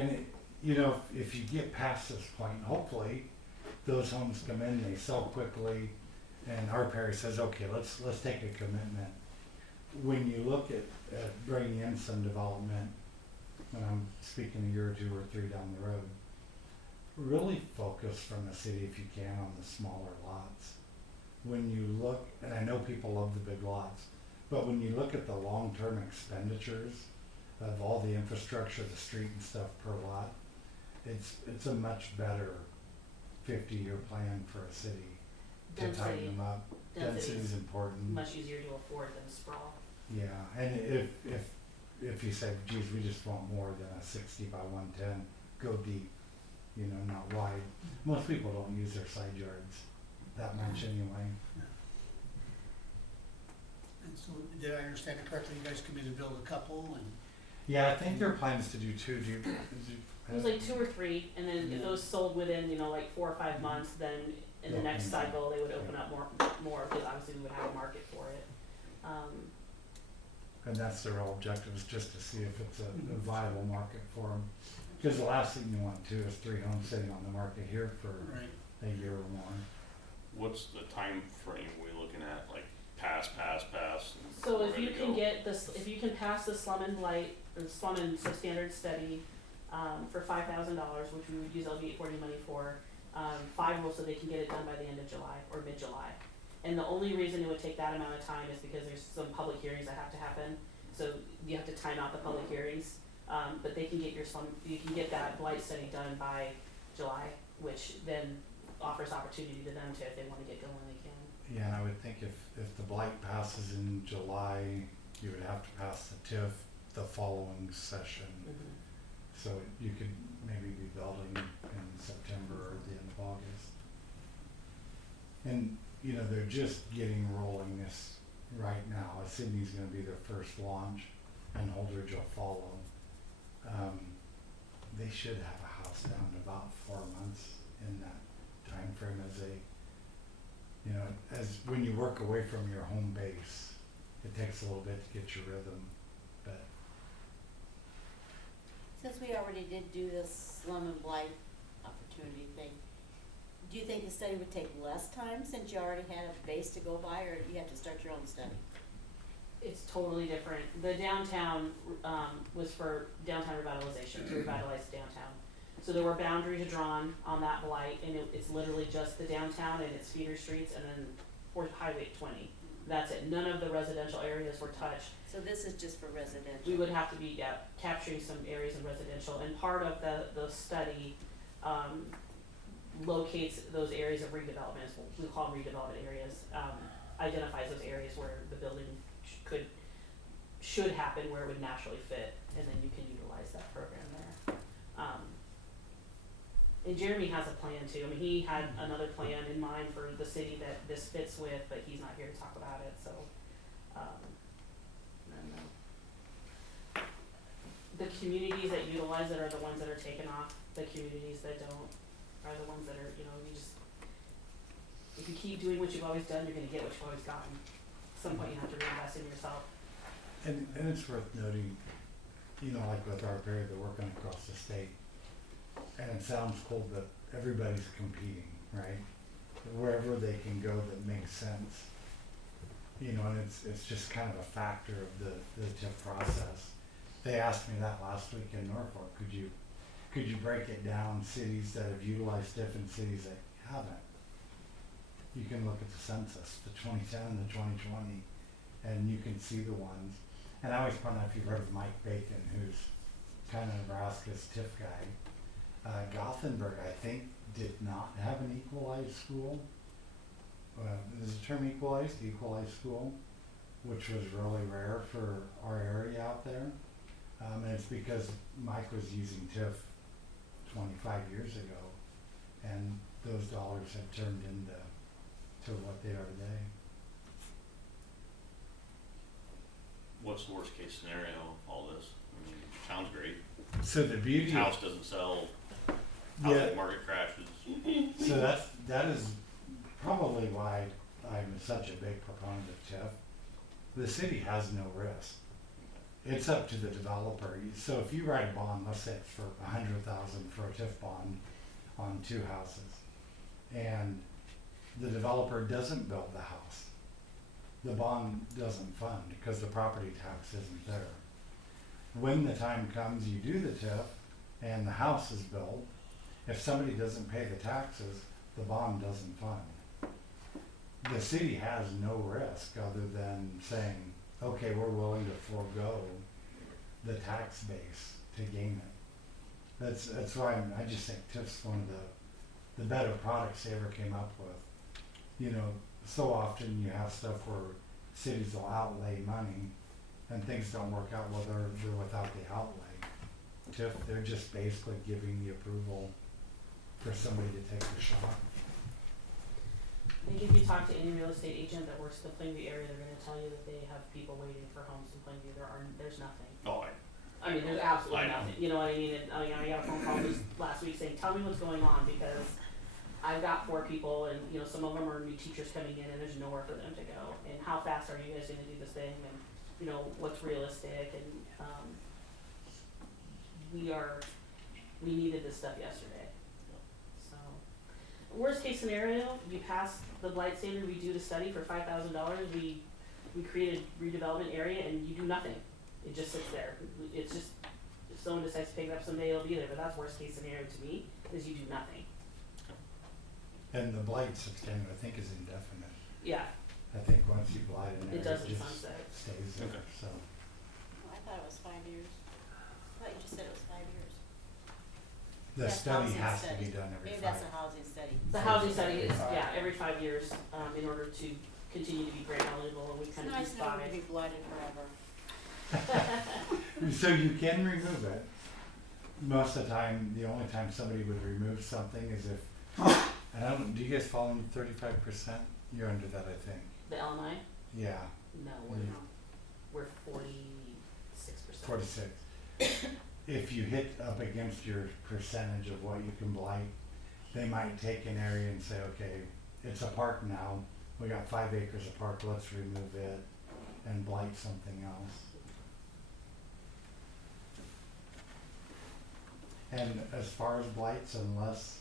And it, you know, if you get past this point, hopefully those homes come in, they sell quickly, and our parish says, okay, let's take a commitment. When you look at bringing in some development, and I'm speaking a year or 2 or 3 down the road, really focus from the city if you can on the smaller lots. When you look, and I know people love the big lots, but when you look at the long-term expenditures of all the infrastructure, the street and stuff per lot, it's a much better 50-year plan for a city to Density. tighten them up. Density is important. much easier to afford than sprawl. Yeah, and if you say, geez, we just want more than a 60 by 110, go deep, you know, not wide. Most people don't use their side yards that much anyway. And so, did I understand it correctly, you guys come in and build a couple and? Yeah, I think their plan is to do 2. It was like 2 or 3, and then if those sold within, you know, like 4 or 5 months, then in the next cycle, they would open up more, because obviously we would have a market for it. And that's their real objective, is just to see if it's a viable market for them. Because the last thing you want to is 3 homes sitting on the market here for Right. a year or more. What's the time frame we looking at? Like pass? And So we're if you ready to can go? get this, if you can pass the slum and blight, or slum and substandard study, for $5,000, which we would use LV 840 money for, 5 will, so they can get it done by the end of July or mid-July. And the only reason it would take that amount of time is because there's some public hearings that have to happen, so you have to time out the public hearings. But they can get you can get that blight study done by July, which then offers opportunity to them to, if they wanna get going, they can. Yeah, and I would think if the blight passes in July, you would have to pass the TIF the following session. So you could maybe be building in September or the end of August. And, you know, they're just getting rolling this right now. Sydney's gonna be their first launch and Holdridge will follow. They should have a house down in about 4 months in that time frame as they, you know, as when you work away from your home base, it takes a little bit to get your rhythm, but Since we already did do this slum and blight opportunity thing, do you think the study would take less time since you already had a base to go by, or do you have to start your own study? It's totally different. The downtown, was for downtown revitalization, to revitalize downtown. So there were boundaries drawn on that blight, and it's literally just the downtown and its feeder streets, and then, or Highway 20. That's it. None of the residential areas were touched. So this is just for residential? We would have to be, capturing some areas in residential, and part of the study, locates those areas of redevelopment, we call them redevelopment areas, identifies those areas where the building should happen, where it would naturally fit, and then you can utilize that program there. And Jeremy has a plan too. I mean, he had another plan in mind for the city that this fits with, but he's not here to talk about it, so, the communities that utilize it are the ones that are taken off. The communities that don't are the ones that are, you know, if you keep doing what you've always done, you're gonna get what you've always gotten. At some point you have to reinvest in yourself. And it's worth noting, you know, like with our period, they're working across the state. And it sounds cool, but everybody's competing, right? Wherever they can go that makes sense. You know, and it's just kind of a factor of the TIF process. They asked me that last week in Norfolk, could you break it down, cities that have utilized TIF and cities that haven't? You can look at the census, the 2010 and the 2020, and you can see the ones. And I always point out, if you've heard of Mike Bacon, who's kind of Nebraska's TIF guy, Gothenburg, I think, did not have an equalized school. Is the term equalized school, which was really rare for our area out there. And it's because Mike was using TIF 25 years ago, and those dollars have turned into what they are today. What's the worst case scenario of all this? I mean, it sounds great. So the beauty House doesn't sell, yeah, housing market crashes. so that is probably why I'm such a big proponent of TIF. The city has no risk. It's up to the developer. So if you write a bond, let's say it's for $100,000 for a TIF bond on 2 houses, and the developer doesn't build the house, the bond doesn't fund because the property tax isn't there. When the time comes, you do the TIF and the house is built. If somebody doesn't pay the taxes, the bond doesn't fund. The city has no risk other than saying, okay, we're willing to forego the tax base to gain it. That's why I just think TIF's one of the better products they ever came up with. You know, so often you have stuff where cities will outlay money and things don't work out, well, they're without the outlay. TIF, they're just basically giving the approval for somebody to take the shot. I think if you talk to any real estate agent that works in the Plainview area, they're gonna tell you that they have people waiting for homes in Plainview. There's nothing. Oh, I mean, there's absolutely I know. nothing, you know what I mean? And, I got a phone call just last week saying, tell me what's going on, because I've got 4 people and, you know, some of them are new teachers coming in and there's nowhere for them to go. And how fast are you guys gonna do this thing? And, you know, what's realistic? And, we needed this stuff yesterday. So, worst case scenario, you pass the blight standard, we do the study for $5,000, we create a redevelopment area and you do nothing. It just sits there. It's just, if someone decides to pick it up someday, it'll be there, but that's worst case scenario to me, is you do nothing. And the blight substandard, I think, is indefinite. Yeah, I think once you blight in there, it doesn't just sunset. stays there, Okay. so. Oh, I thought it was 5 years. I thought you just said it was 5 years. The That's study housing has to study. be done every Maybe 5. that's a housing study. The housing study is, yeah, every 5 years, in order to continue to be grant eligible, and we It's kind of nice do not to 5. be blighted forever. So you can remove it. Most of the time, the only time somebody would remove something is if, and I don't, do you guys fall under 35%? You're under that, I think. The LMI? Yeah, No, Mm. we're 46%. 46. If you hit up against your percentage of what you can blight, they might take an area and say, okay, it's a park now. We got 5 acres of park, let's remove it and blight something else. And as far as blights, unless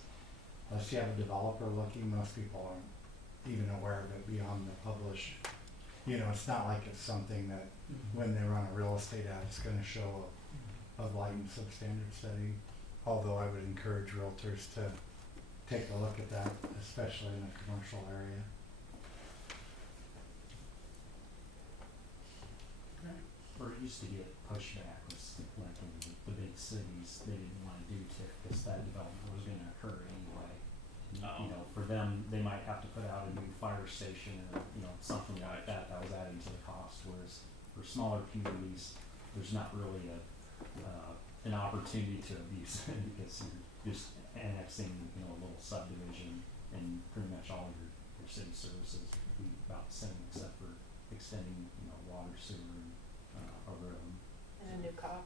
you have a developer looking, most people aren't even aware of it beyond the publish. You know, it's not like it's something that when they run a real estate ad, it's gonna show a blight and substandard study. Although I would encourage realtors to take a look at that, especially in a commercial area. Okay. Or it used to get pushback was like in the big cities, they didn't wanna do TIF because that development was gonna occur anyway. And, you know, for them, they might have to put out a new fire station or, you know, something like that was adding to the cost, whereas for smaller communities, there's not really an opportunity to abuse it because you're just annexing, you know, a little subdivision and pretty much all your city services would be about the same except for extending, you know, water, sewer, and a road. And a new cop.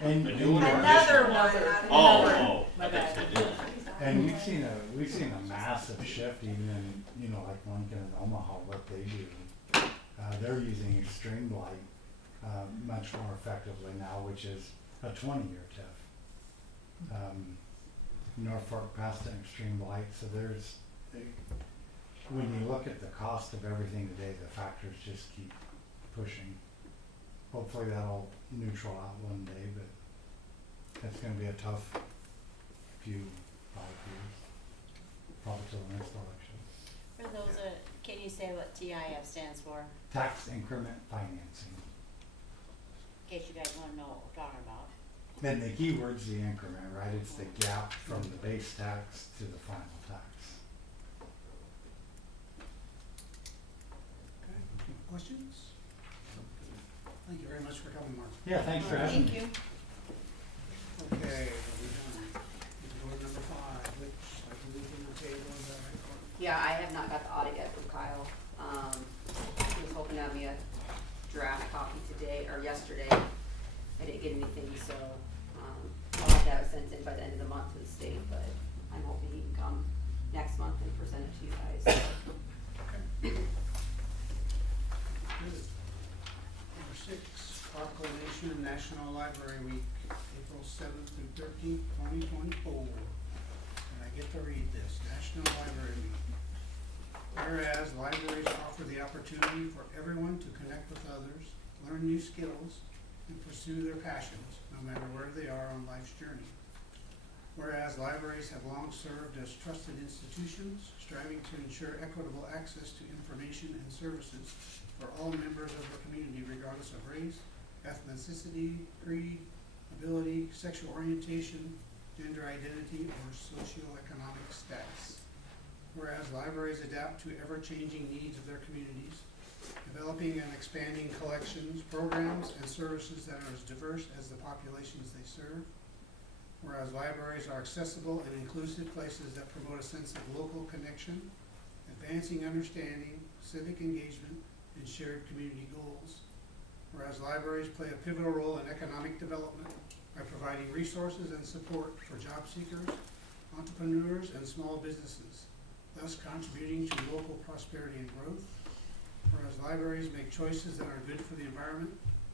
And, A new one or Another additional? one. Oh, My I bad. thought you said and we've seen a massive shift even in, you know, like Lincoln and Omaha, what they do. They're using extreme blight, much more effectively now, which is a 20-year TIF. Norfolk passed an extreme blight, so when you look at the cost of everything today, the factors just keep pushing. Hopefully that'll neutral out one day, but it's gonna be a tough 5 years, probably till the next election. For those, can you say what TIF stands for, Tax increment financing. in case you guys wanna know what we're talking about? Then the key word's the increment, right? It's the gap from the base tax to the final tax. Okay, any questions? Thank you very much for coming, Mark. Yeah, thanks for having me. Thank you. Okay, we're done. We can go to number 5, which I believe in the table is that right, Courtney? Yeah, I have not got the audit yet from Kyle. He was hoping to have me a draft copy today or yesterday. I didn't get anything, so, I'll have to have it sent in by the end of the month to the state, but I'm hoping he can come next month and present it to you guys. Okay. Good. Number 6, proclamation of National Library Week, April 7th through 13th, 2024. And I get to read this, National Library Week. Whereas libraries offer the opportunity for everyone to connect with others, learn new skills, and pursue their passions, no matter where they are on life's journey. Whereas libraries have long served as trusted institutions, striving to ensure equitable access to information and services for all members of the community, regardless of race, ethnicity, creed, ability, sexual orientation, gender identity, or socioeconomic status. Whereas libraries adapt to ever-changing needs of their communities, developing and expanding collections, programs, and services that are as diverse as the populations they serve. Whereas libraries are accessible and inclusive places that promote a sense of local connection, advancing understanding, civic engagement, and shared community goals. Whereas libraries play a pivotal role in economic development by providing resources and support for job seekers, entrepreneurs, and small businesses, thus contributing to local prosperity and growth. Whereas libraries make choices that are good for the environment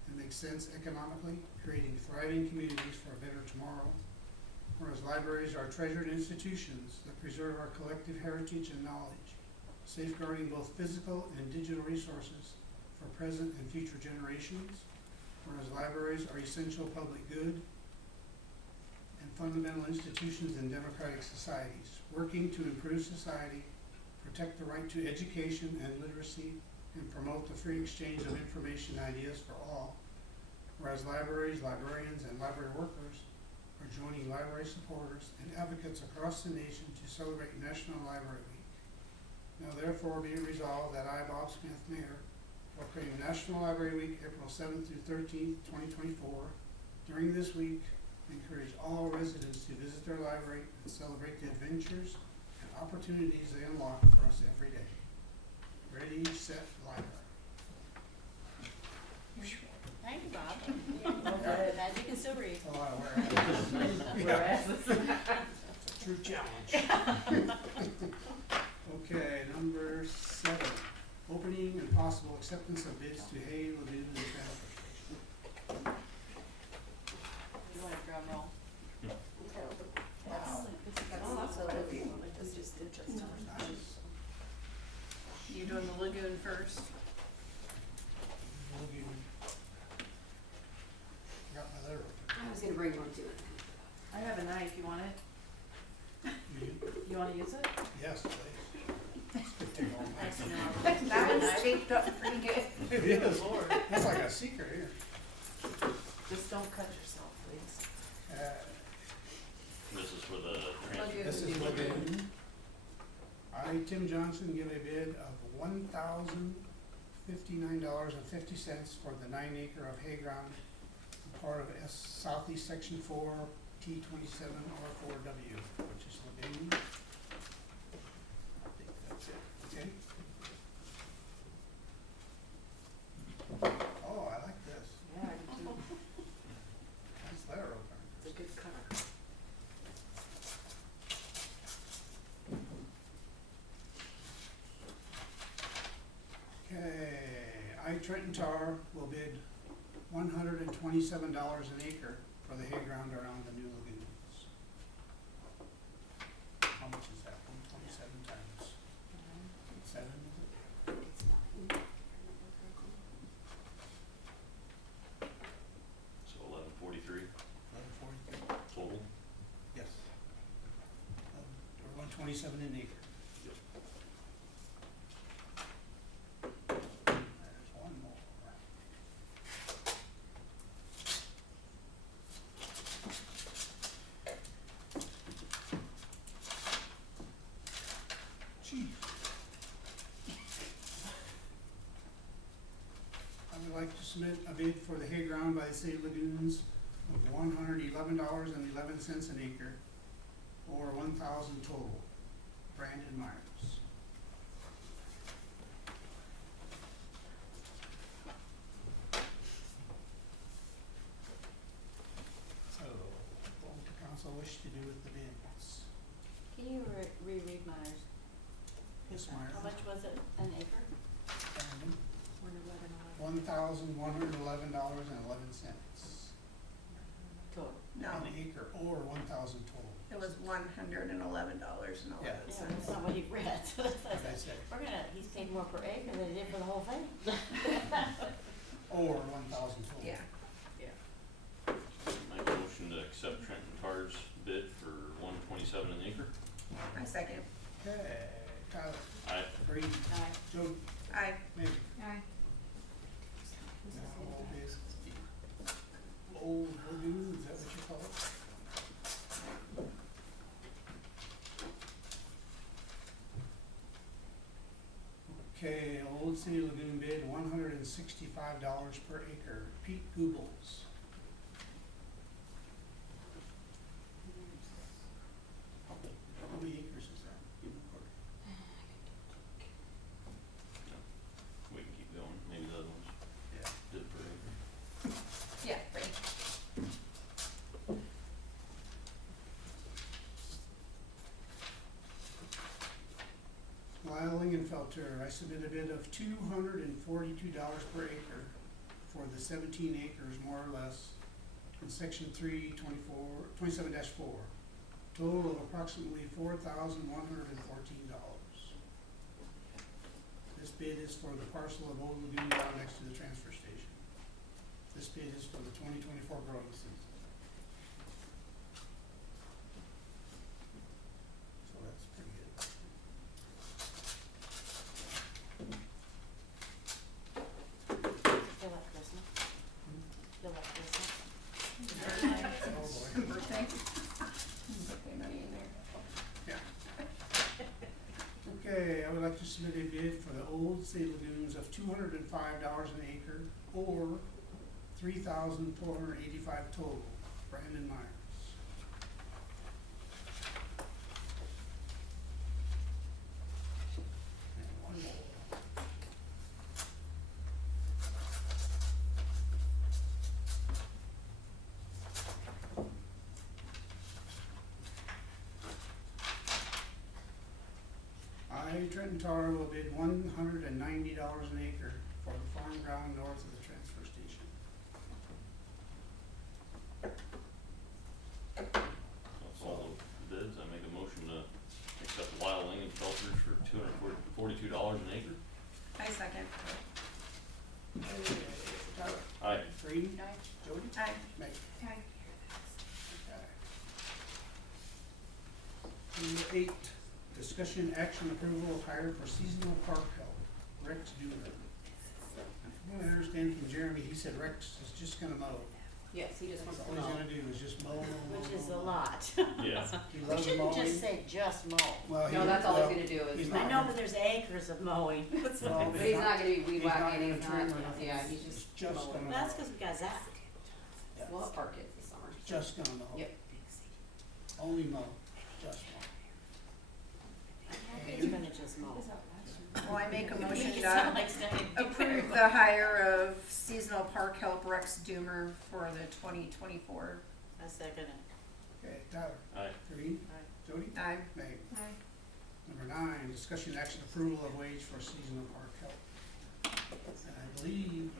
and make sense economically, creating thriving communities for a better tomorrow. Whereas libraries are treasured institutions that preserve our collective heritage and knowledge, safeguarding both physical and digital resources for present and future generations. Whereas libraries are essential public good and fundamental institutions in democratic societies, working to improve society protect the right to education and literacy, and promote the free exchange of information and ideas for all. Whereas libraries, librarians, and library workers are joining library supporters and advocates across the nation to celebrate National Library Week. Now therefore be it resolved that I, Bob Smith, Mayor, proclaim National Library Week, April 7th through 13th, 2024. During this week, we encourage all residents to visit their library and celebrate the adventures and opportunities they unlock for us every day. Ready, set, library. Thank you, Bob. Magic can still read. A lot of work. Whereas, True challenge. Okay, number 7, opening and possible acceptance of bids to Hay Lagoon and Transfer Station. You want a drum roll? Wow. Nice. You doing the lagoon first? Lagoon. Got my letter open. I was gonna bring one too. I have a knife, you want it? You? You wanna use it? Yes, please. This could take all night. Nice and That one's shaped up pretty good. It is. That's like a secret here. Just don't cut yourself, please. This is for the transfer. Lagoon. This is Lagoon. I, Tim Johnson, give a bid of $1,059.50 for the 9 acre of hay ground, part of Southeast Section 4, T27 R4W, which is Lagoon. I think that's it, okay? Oh, I like this. Yeah, I do. Nice letter opener. It's a good color. Okay, I, Trenton Tar, will bid $127 an acre for the hay ground around the new lagoons. How much is that? 127 times 7, is it? So 1143 1143? total. Yes. Or 127 an acre. Yep. There's one more. Gee. I would like to submit a bid for the hay ground by the City of Lagoons of $111.11 an acre, or 1,000 total. Brandon Myers. So, what would the council wish to do with the bids? Can you reread Myers? Yes, Myers. How much was it, an acre? Brandon, 111. $1,111.11. Total. No, An acre or 1,000 total. it was $111.11. Yeah. Yeah, that's not what he read, so that's, Like I said, we're gonna, he's paid more per acre than he did for the whole thing. or 1,000 total. Yeah. Make a motion to accept Trenton Tar's bid for $127 an acre. I second. Okay, Tyler, Aye. Bree, Aye. Joe, Aye. Maybe. Aye. Old Lagoon, is that what you call it? Okay, Old City Lagoon bid $165 per acre. Pete Goobles. How many acres is that? We can keep going. Maybe the other ones Yeah. did per acre. Yeah, right. Lyle Lingenfelter, I submit a bid of $242 per acre for the 17 acres, more or less, in section 27-4. Total of approximately $4,114. This bid is for the parcel of Old Lagoon Ground next to the transfer station. This bid is for the 2024 growing season. So that's pretty good. City Lagoons of $205 an acre, or $3,485 total. Brandon Myers. And one more. Trenton Tar will bid $190 an acre for the farm ground north of the transfer station. That's all the bids. I make a motion to accept wild ling and filters for $242 an acre. I second. Tyler? Aye. Green? Aye. Jody? Aye. Meg? Aye. Okay. Number 8, discussion action approval of hire for seasonal park help, Rex Dooner. From what I understand from Jeremy, he said Rex is just gonna mow. Yes, he just That's wants all to he's mow. gonna do is just mow, mow, mow. Which is a mow. lot. Yeah. He We loves shouldn't mowing. just say just mow. Well, No, that's all he's gonna do he's is not I know, but there's acres of mowing. Well, But he's not gonna be weed he's not whacking, gonna he's trim not, or nothing. yeah, he's just mowing. gonna That's mow. cause we got Zach. Yeah. We'll have park kids this summer. Just gonna mow. Yep. Only mow, just mow. He's gonna just mow. Well, I make a Make motion it sound to like standing approve the hire of seasonal park help Rex Doomer for the 2024. I second it. Okay, Tyler? Aye. Green? Aye. Jody? Aye. Meg? Aye. Number 9, discussion action approval of wage for seasonal park help. And I believe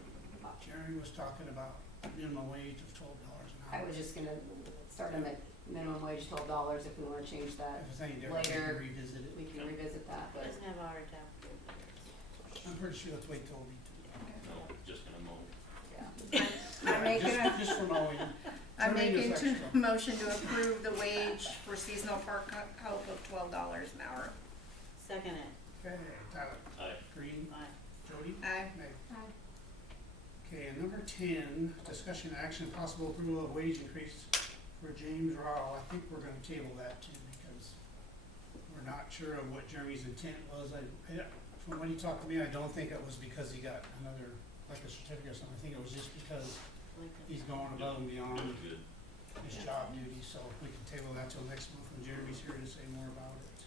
Jerry was talking about minimum wage of $12 an hour. I was just gonna start him at minimum wage $12 if we wanna change that. If it's any different, we later. can revisit it. We can revisit that, but Doesn't have a hard time. I'm pretty sure let's wait till we No, just gonna mow. yeah. I'm making a, just for mowing. I'm Trimming is making extra. a motion to approve the wage for seasonal park help of $12 an hour. Second it. Okay, Tyler? Aye. Green? Aye. Jody? Aye. Meg? Aye. Okay, and number 10, discussion action possible approval of wage increase for James Rowell. I think we're gonna table that too because we're not sure of what Jeremy's intent was. From what he talked to me, I don't think it was because he got another, like a certificate or something. I think it was just because he's going above and beyond Good. his job duties. So we can table that till next month when Jeremy's here to say more about it.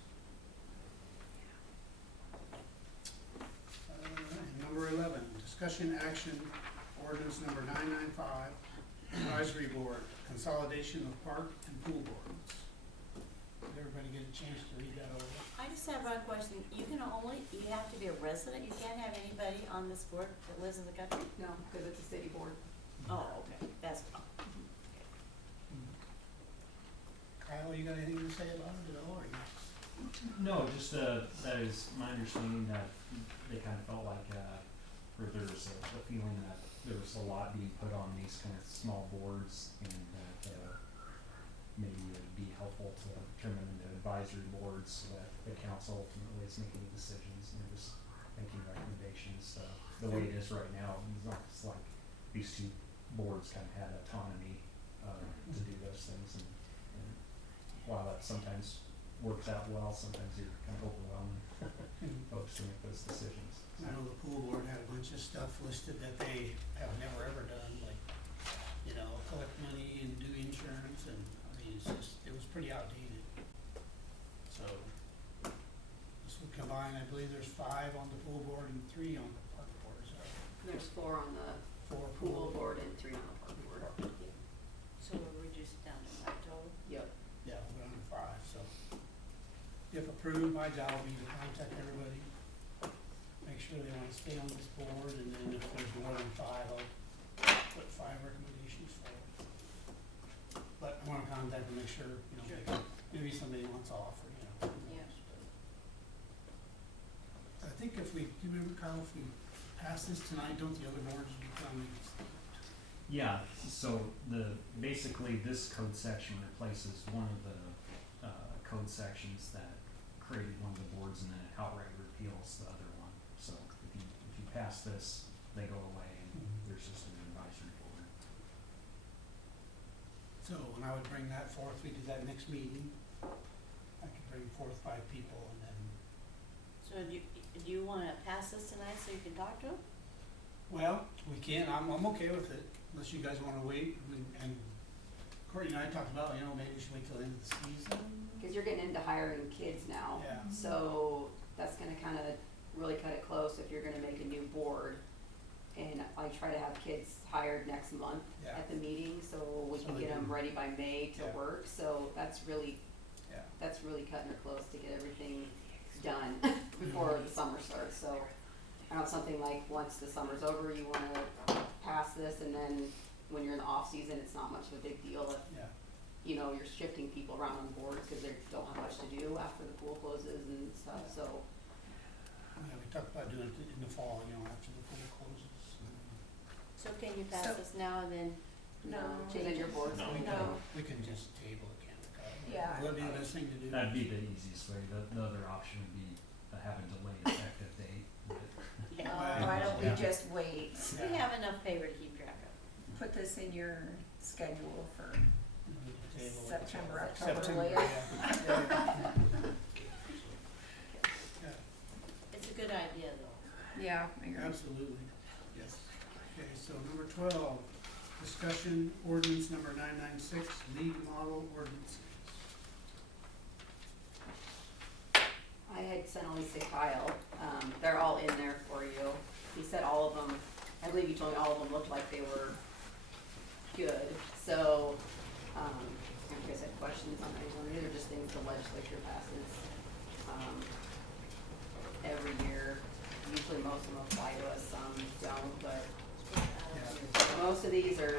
And number 11, discussion action ordinance number 995, advisory board, consolidation of park and pool boards. Did everybody get a chance to read that over? I just have one question. You have to be a resident, you can't have anybody on this board that lives in the country? No, cause it's a city board. Oh, okay, that's, Kyle, you got anything to say about it at all, or you? No, just, that is my understanding that they kind of felt like, or there was a feeling that there was a lot being put on these kind of small boards and that, maybe it would be helpful to turn them into advisory boards so that the council ultimately is making decisions and they're just making recommendations. The way it is right now, it's like these two boards kind of had autonomy, to do those things and while that sometimes works out well, sometimes you're kind of overwhelming folks to make those decisions. I know the pool board had a bunch of stuff listed that they have never ever done, like, collect money and do insurance and, it was pretty outdated. So, this would combine, I believe there's 5 on the pool board and 3 on the park board, so There's 4 on the 4 pool board and 3 on the park board. so we'll reduce it down to 5 total? Yep. Yeah, we're on to 5, so. If approved, my job will be to contact everybody, make sure they wanna stay on this board, and then if there's more than 5, I'll put 5 recommendations forward. But I wanna contact and make sure, maybe somebody wants off, or, Yeah. I think if we, do you remember, Kyle, if we pass this tonight, don't the other boards become? Yeah, so basically this code section replaces one of the, code sections that created one of the boards and then it outright repeals the other one. So if you pass this, they go away and there's just an advisory board. So, when I would bring that forth, we did that next meeting, I could bring forth 5 people, and then, So do you wanna pass this tonight so you can talk to him? Well, we can, I'm okay with it, unless you guys wanna wait, and Courtney and I talked about, maybe we should wait till the end of the season. Cause you're getting into hiring kids now. Yeah. So that's gonna kinda really cut it close if you're gonna make a new board. And I try to have kids hired next month Yeah. at the meeting, so we So can they get them can- ready by May to Yeah. work, so that's really cutting it close to get everything done before the summer starts, so. I know something like, once the summer's over, you wanna pass this, and then when you're in the off season, it's not much of a big deal if, Yeah, you're shifting people around on boards, cause they don't have much to do after the pool closes and stuff, so. yeah, we talked about doing it in the fall, after the pool closes. So can you pass So- this now and then? No. Change your boards. No. We can just table it, can't we? Yeah. That'd be the best thing to do. That'd be the easiest way. The other option would be having delayed effective date. Yeah. Why don't we Yeah. just wait, We have enough paper to keep track of. put this in your schedule for Table it. September, October, September, later. yeah. Yeah, It's a good idea though. Yeah, I agree. absolutely, yes. Okay, so number 12, discussion ordinance number 996, league model ordinances. I had sent a list to Kyle, they're all in there for you. He said all of them, I believe you told me all of them looked like they were good, so, if you guys had questions on any one, these are just things the legislature passes, every year. Usually most of them apply to us, some don't, but most of these are,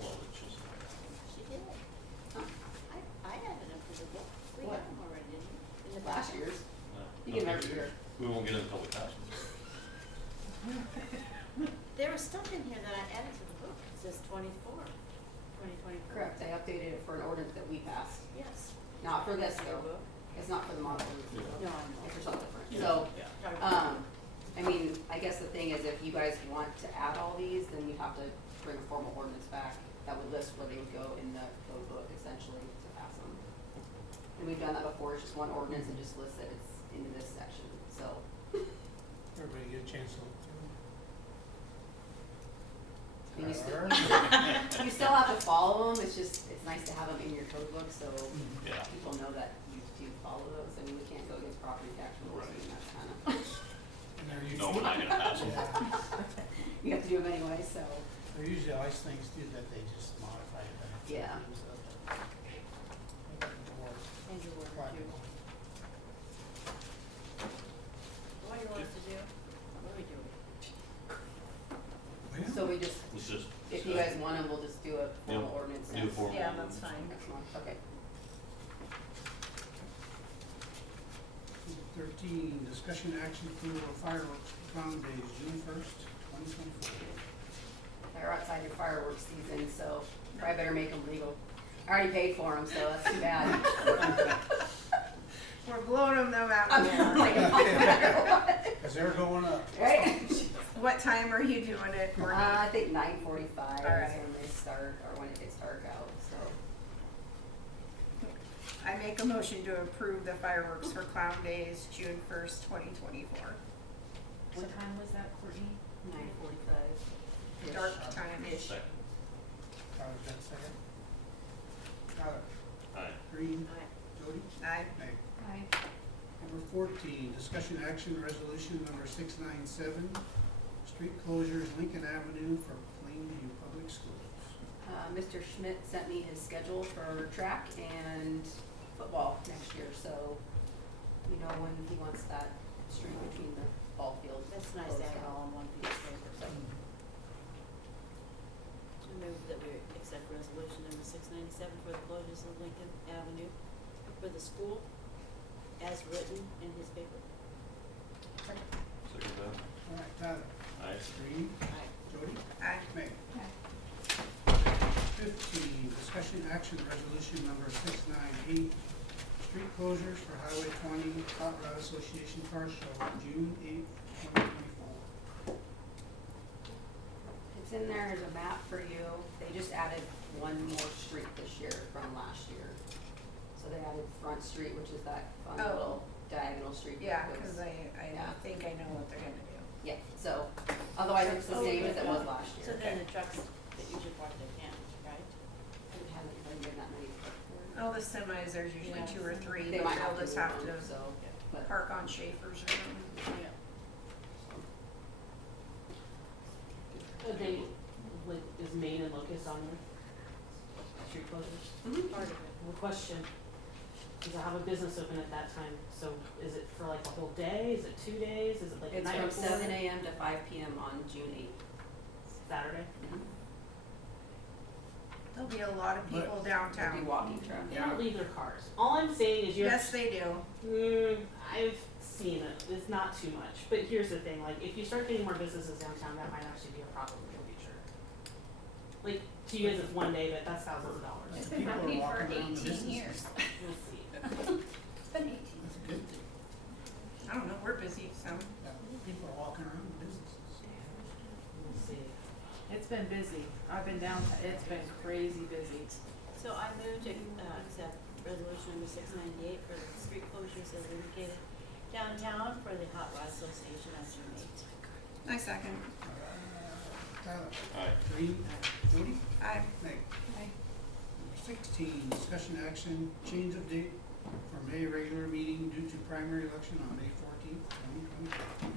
Well, it's just, She did. I have it up to the book. We What? have them already, didn't we? In the last back? year's. no. You get them every year. We won't get into public passions. There was stuff in here that I added to the book. It says 2024. Correct, I updated it for an ordinance that we passed, Yes. not for this Your though, book? it's not for the model ordinance, Yeah. No, I know. it's for something different, Yeah. so, Yeah. I mean, I guess the thing is, if you guys want to add all these, then you have to bring a formal ordinance back that would list where they would go in the code book essentially to pass them. And we've done that before, it's just one ordinance and just lists that it's into this section, so. Everybody get a chance to look through. I mean, you still, Tyler? you still have to follow them, it's just, it's nice to have them in your code book, so Yeah. people know that you do follow those. I mean, we can't go against property tax rules, I mean, that's kinda, And they're No, we're usually, not gonna pass them. yeah, you have to do them anyway, so. they're usually always things too that they just modify it. Yeah. Change your word too. What do you want us to do? What are we doing? So we just, It's just. if you guys want them, we'll just do a formal Yeah, ordinance do a next, formal Yeah, ordinance. that's fine. next month, okay. 13, discussion action approval of fireworks Crown Days, June 1st, 2024. They're outside your fireworks season, so I better make them legal. I already paid for them, so that's too bad. We're blowing them out I'm there. like, no matter what. Because they're going up. Right? What time are you doing it, Courtney? I think 9:45 is Alright. when they start, or when it gets dark out, so. I make a motion to approve the fireworks for Clown Days, June 1st, 2024. What time was that, Courtney? 9:45. Dark time-ish. Second. Tyler's got a second. Tyler, Aye. Green, Aye. Jody, Aye. Meg. Aye. Number 14, discussion action resolution number 697, street closures Lincoln Avenue for Plainview Public Schools. Mr. Schmidt sent me his schedule for track and football next year, so you know when he wants that street between the ball fields. That's nice to have it all on one piece of paper. So, I move that we accept resolution number 697 for the closures of Lincoln Avenue for the school as written in his paper. Second that. All right, Tyler, Aye. Green, Aye. Jody, Aye. Meg. Aye. 15, discussion action resolution number 698, street closures for Highway 20 Hot Rod Association Car Show, June 8th, 2024. it's in there as a map for you. They just added one more street this year from last year. So they added Front Street, which is that fun Oh. little diagonal street. Yeah, that cause goes- I Yeah. think I know what they're gonna do. Yeah, so, otherwise it's the same as it was last year. So then the trucks that usually park there can't, right? We haven't been given that many before. Oh, the semis, there's usually Yeah. 2 or 3, They but might have they'll to just move have them, to so, but, park on Schaefer's or something. Yeah. Are they, like, is Main and Locust on there? Street closures? mhm. Part of it. One question, because I have a business open at that time, so is it for like a whole day, is it 2 days, is it like a It's night from before? 7 AM to 5 PM on June 8th. Saturday? There'll be a lot of people There'll be downtown. walking traffic. They don't leave their cars. All I'm saying is you're. Yes, they do. I've seen it, it's not too much, but here's the thing, like, if you start getting more businesses downtown, that might actually be a problem in the future. Like, to you guys it's 1 day, but that's thousands of dollars. It's people are walking around the businesses. We'll see. It's been 18. That's a good thing. I don't know, we're busy, so. Yeah, people are walking around the businesses. We'll see. It's been busy. I've been downtown. It's been crazy busy. So I move to, accept resolution number 698 for the street closures as indicated downtown for the Hot Rod Association on June 8th. I second. Tyler? Aye. Green? Jody? Aye. Meg? Aye. Number 16, discussion action, change of date for May regular meeting due to primary election on May 14th, 2024.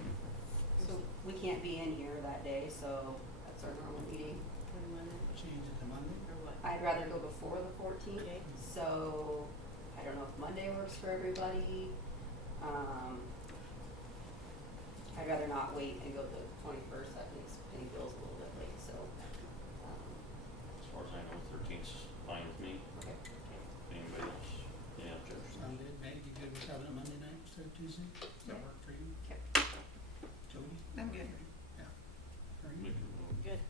So we can't be in here that day, so that's our normal meeting. For Monday, Change it to Monday? or what? I'd rather go before the 14th. Okay. So, I don't know if Monday works for everybody. I'd rather not wait and go to the 21st, that makes paying bills a little bit late, so, As far as I know, 13th's fine with me. okay. If anybody else, any objections? Sound good? Meg, you good with having it Monday night instead of Tuesday? Does that work for you? Okay. Jody? I'm good. Yeah. Are you? Make a Good.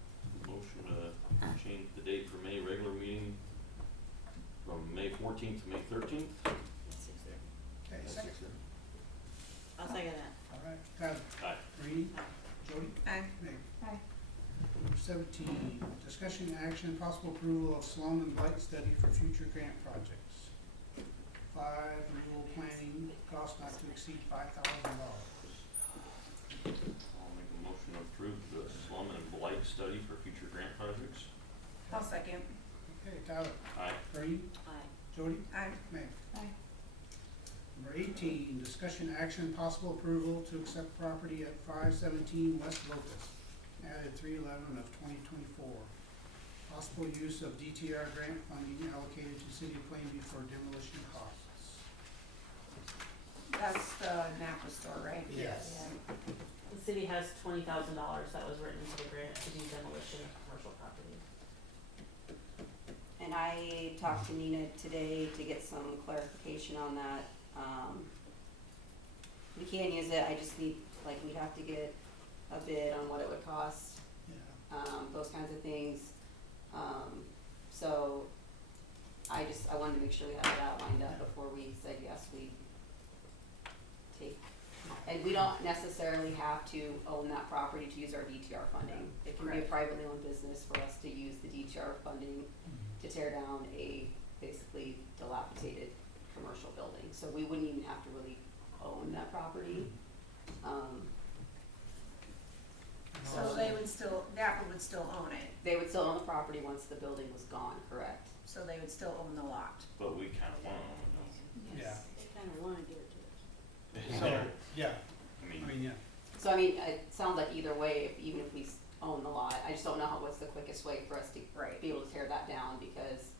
motion to change the date for May regular meeting from May 14th to May 13th. That's 6:30. Okay, second. I'll second that. All right, Tyler? Aye. Green? Jody? Aye. Meg? Aye. Number 17, discussion action, possible approval of slum and blight study for future grant projects. 5, renewal planning, cost not to exceed $5,000. I'll make a motion to approve the slum and blight study for future grant projects. I'll second. Okay, Tyler? Aye. Green? Aye. Jody? Aye. Meg? Aye. Number 18, discussion action, possible approval to accept property at 517 West Locust, added 3/11 of 2024. Possible use of DTR grant funding allocated to City of Plainview for demolition costs. That's the Napa store, right? Yes. The city has $20,000 that was written into the grant to do demolition of commercial property. And I talked to Nina today to get some clarification on that. We can use it, I just need, like, we'd have to get a bid on what it would cost, Yeah. those kinds of things. So I wanted to make sure we had that lined up before we said yes, we take. And we don't necessarily have to own that property to use our DTR funding. It can be a Correct. privately owned business for us to use the DTR funding to tear down a basically dilapidated commercial building. So we wouldn't even have to really own that property. So they would still, Napa would still own it, They would still own the property once the building was gone, correct? so they would still own the lot. But we kinda wanna own Yeah. They kinda wanna give it to us. it. So, yeah, I I mean, mean, yeah. So I mean, it sounds like either way, even if we own the lot, I just don't know what's the quickest way for us to Right. be able to tear that down, because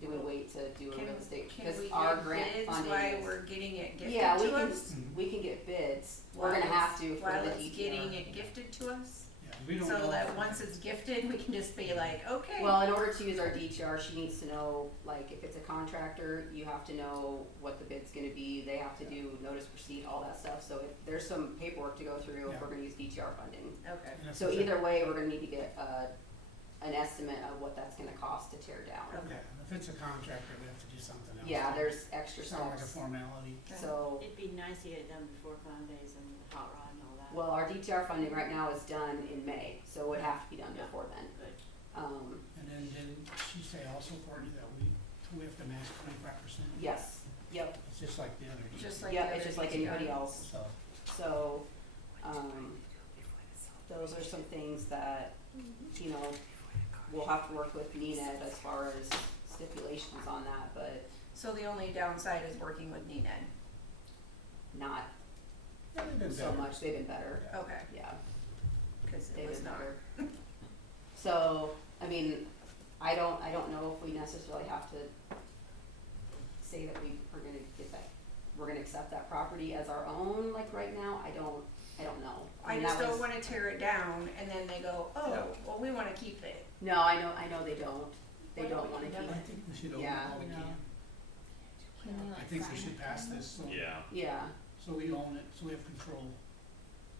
do we wait to do a real estate, Can because we our get grant bids funding while is. we're getting it gifted Yeah, we to can, us? we can get bids, we're While gonna have it's- to for While the it's DTR. getting it gifted to us? Yeah, we don't So know. that once it's gifted, we can just be like, okay. Well, in order to use our DTR, she needs to know, like, if it's a contractor, you have to know what the bid's gonna be, they have to do notice proceed, all that stuff, so if there's some paperwork to go through if Yeah. we're gonna use DTR funding. Okay. And if So it's a- either way, we're gonna need to get, an estimate of what that's gonna cost to tear down. Okay. Yeah, if it's a contractor, we have to do something else. Yeah, there's extra Sound like a steps, formality. so, It'd be nice to get it done before Clown Days and Hot Rod and all that. well, our DTR funding right now is done in May, so it would have to be done Yeah. before then. Good. And then didn't she say also, Courtney, that we have to match 25%? Yes, Yep, It's just like the other. Just like yeah, the it's other just like deeds, yeah. anybody else. So, So, those are some things that, you know, we'll have to work with NENED as far as stipulations on that, but So the only downside is working with NENED. not yeah, they've been so better. much, they've been better, Okay, yeah, cause it they've was been not. better. So, I mean, I don't know if we necessarily have to say that we're gonna get that, we're gonna accept that property as our own, like right now, I don't know. I mean, just that don't was- wanna tear it down and then they go, Yeah. oh, well, we wanna keep it. No, I know they don't, they Why don't don't we wanna keep keep I it, think we should open Yeah. all we No. can. I think we should pass this, so, Yeah. yeah. so we own it, so we have control.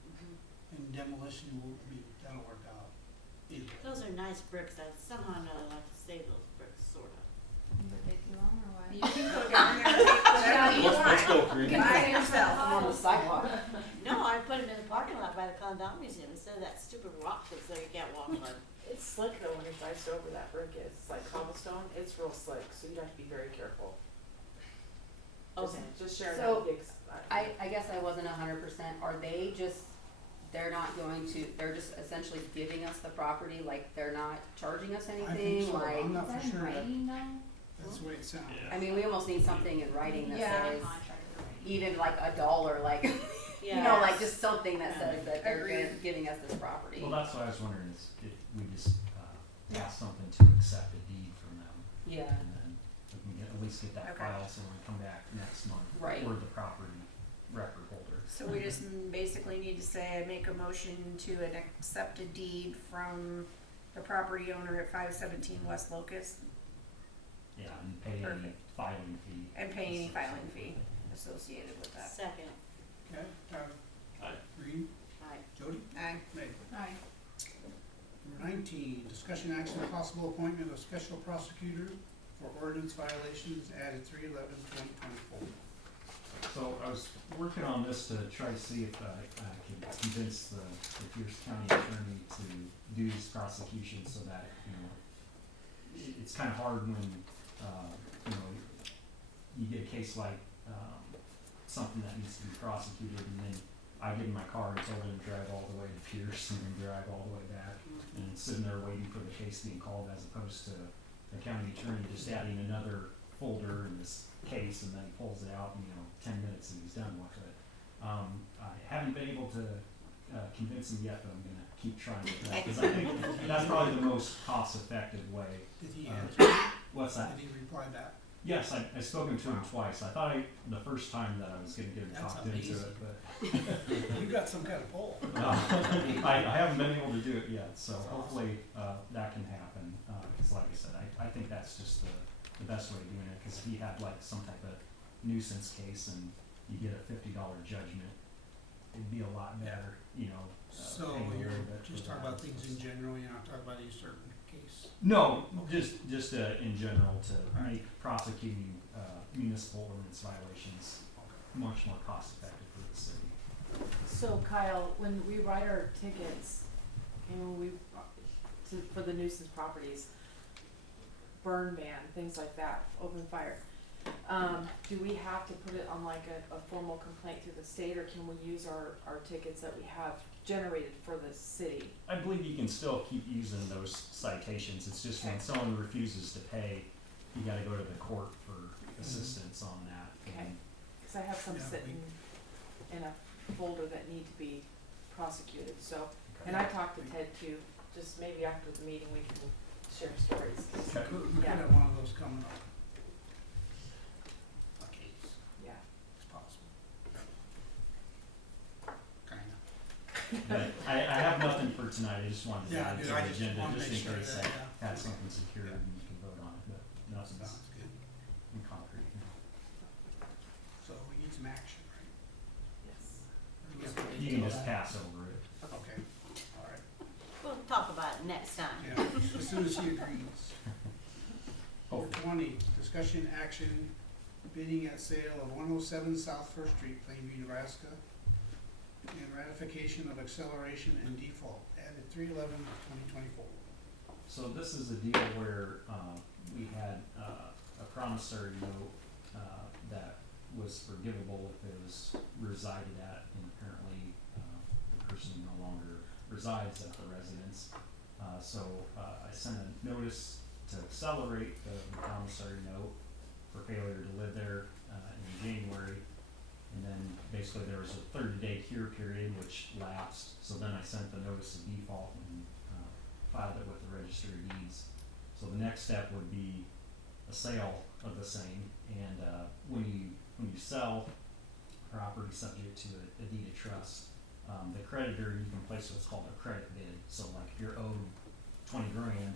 Mhm. And demolition will, that'll work out. Either way. Those are nice bricks, I somehow know I like to save those bricks, sort of. Either take too long or what? You can go down there and take whatever you want. Let's go, Karina. Buy it yourself. I'm on the sidewalk. No, I put them in the parking lot by the Condom Museum instead of that stupid rock that's there you can't walk on. It's slick though when it's iced over, that brick is, it's like cobblestone, it's real slick, so you have to be very careful. Okay. Just sharing So, that big, I guess I wasn't 100%, are they just, they're not going to, they're just essentially giving us the property, like they're not charging us I think anything, so, like? I'm not Is that for in sure, writing though? that's the way it sounds. Yeah. I mean, we almost need something in writing that Yeah. says, Contract or writing. even like $1, like, you know, Yeah. like just something that says that they're Agreed. giving us this property. Well, that's what I was wondering is if we just, pass something to accept a deed from them. Yeah, And then we can at least get that Okay. file, so when we come back next month, Right. we're the property record holder. So we just basically need to say, I make a motion to accept a deed from the property owner at 517 West Locust Yeah, and pay any Perfect. filing fee. and pay any filing fee associated with that. Second, Okay, Tyler? Aye. Green? aye. Jody? Aye. Meg? Aye. Number 19, discussion action possible appointment of special prosecutor for ordinance violations added 3/11/2024. So I was working on this to try to see if I could convince the Pierce County attorney to do these prosecutions so that, you know, it's kind of hard when, you know, you get a case like, something that needs to be prosecuted and then I get in my car and told him to drive all the way to Pierce and then drive all the way back and sitting there waiting for the case being called as opposed to the county attorney just adding another folder in this case and then he pulls it out in, 10 minutes and he's done with it. I haven't been able to convince him yet, but I'm gonna keep trying with that, cause I think that's probably the most cost-effective way. Did he Uh, answer? What's that? Did he reply back? Yes, I've spoken to him twice. I thought the first time that I was gonna get him That's talked into amazing. it, but You got some kind of poll. I haven't been able to do it yet, so hopefully, that can happen. Cause like I said, I think that's just the best way of doing it, cause if he had like some type of nuisance case and you get a $50 judgment, it'd be a lot better, So paying a you're little bit just for talking that. about things in general, you're not talking about any certain case? No, just in general to make prosecuting, municipal ordinance violations much more cost effective for the city. So Kyle, when we write our tickets, for the nuisance properties, burn ban, things like that, open fire, do we have to put it on like a formal complaint through the state, or can we use our tickets that we have generated for the city? I believe you can still keep using those citations, it's just when Okay. someone refuses to pay, you gotta go to the court for assistance on that. Okay. Cause I have some Yeah, sitting in a folder that need to be prosecuted, so, and I talked to Ted too, just maybe after the meeting we can share stories, 'cause, Okay. We could Yeah. have one of those coming up. A case, yeah. it's possible. Kinda. But I have nothing for tonight, I just wanted to Yeah, add it to I the just agenda, wanna just make in sure case that, I had something secured and you can vote on it, but nothing's Sounds good. in concrete. So we need some action, right? Yes. Or do we have to You wait can till just that? pass over it. Okay, all right. We'll talk about it next time. Yeah, as soon as he agrees. Number Hopefully. 20, discussion action, bidding at sale of 107 South First Street, Plainview, Nebraska, and ratification of acceleration and default, added 3/11/2024. So this is a deal where, we had, a promissory note, that was forgivable if it was resided at, and apparently, the person no longer resides at the residence. I sent a notice to accelerate the promissory note for failure to live there, in January. And then basically there was a 30-day cure period which lapsed, so then I sent the notice of default and, filed it with the Register of Deeds. So the next step would be a sale of the same, and, when you sell property subject to a deed of trust, the creditor, you can place what's called a credit bid. So like if you're owed 20 grand,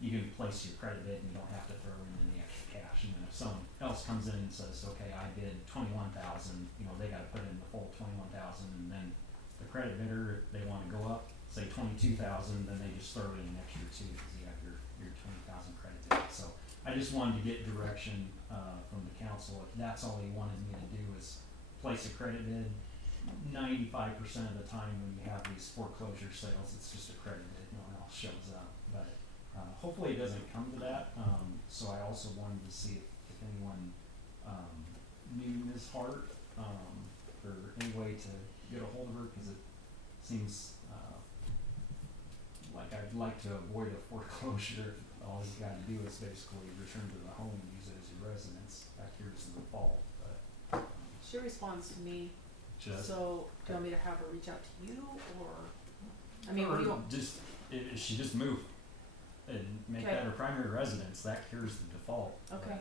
you can place your credit bid and you don't have to throw in any extra cash. And then if someone else comes in and says, okay, I bid 21,000, they gotta put in the full 21,000, and then the credit bidder, if they wanna go up, say 22,000, then they just throw in an extra two, cause you have your 20,000 credit bid. So I just wanted to get direction, from the council. If that's all he wanted me to do is place a credit bid, 95% of the time when you have these foreclosure sales, it's just a credit bid, no one else shows up. But hopefully it doesn't come to that. So I also wanted to see if anyone knew Ms. Hart, or any way to get a hold of her, because it seems like I'd like to avoid a foreclosure. All he's got to do is basically return to the home and use it as your residence. Back here is the default, but She responds to me, just. so do you want me to have her reach out to you, or, I mean, what do you want? Just, if she just move and make Okay. that her primary residence, that cures the default. Okay,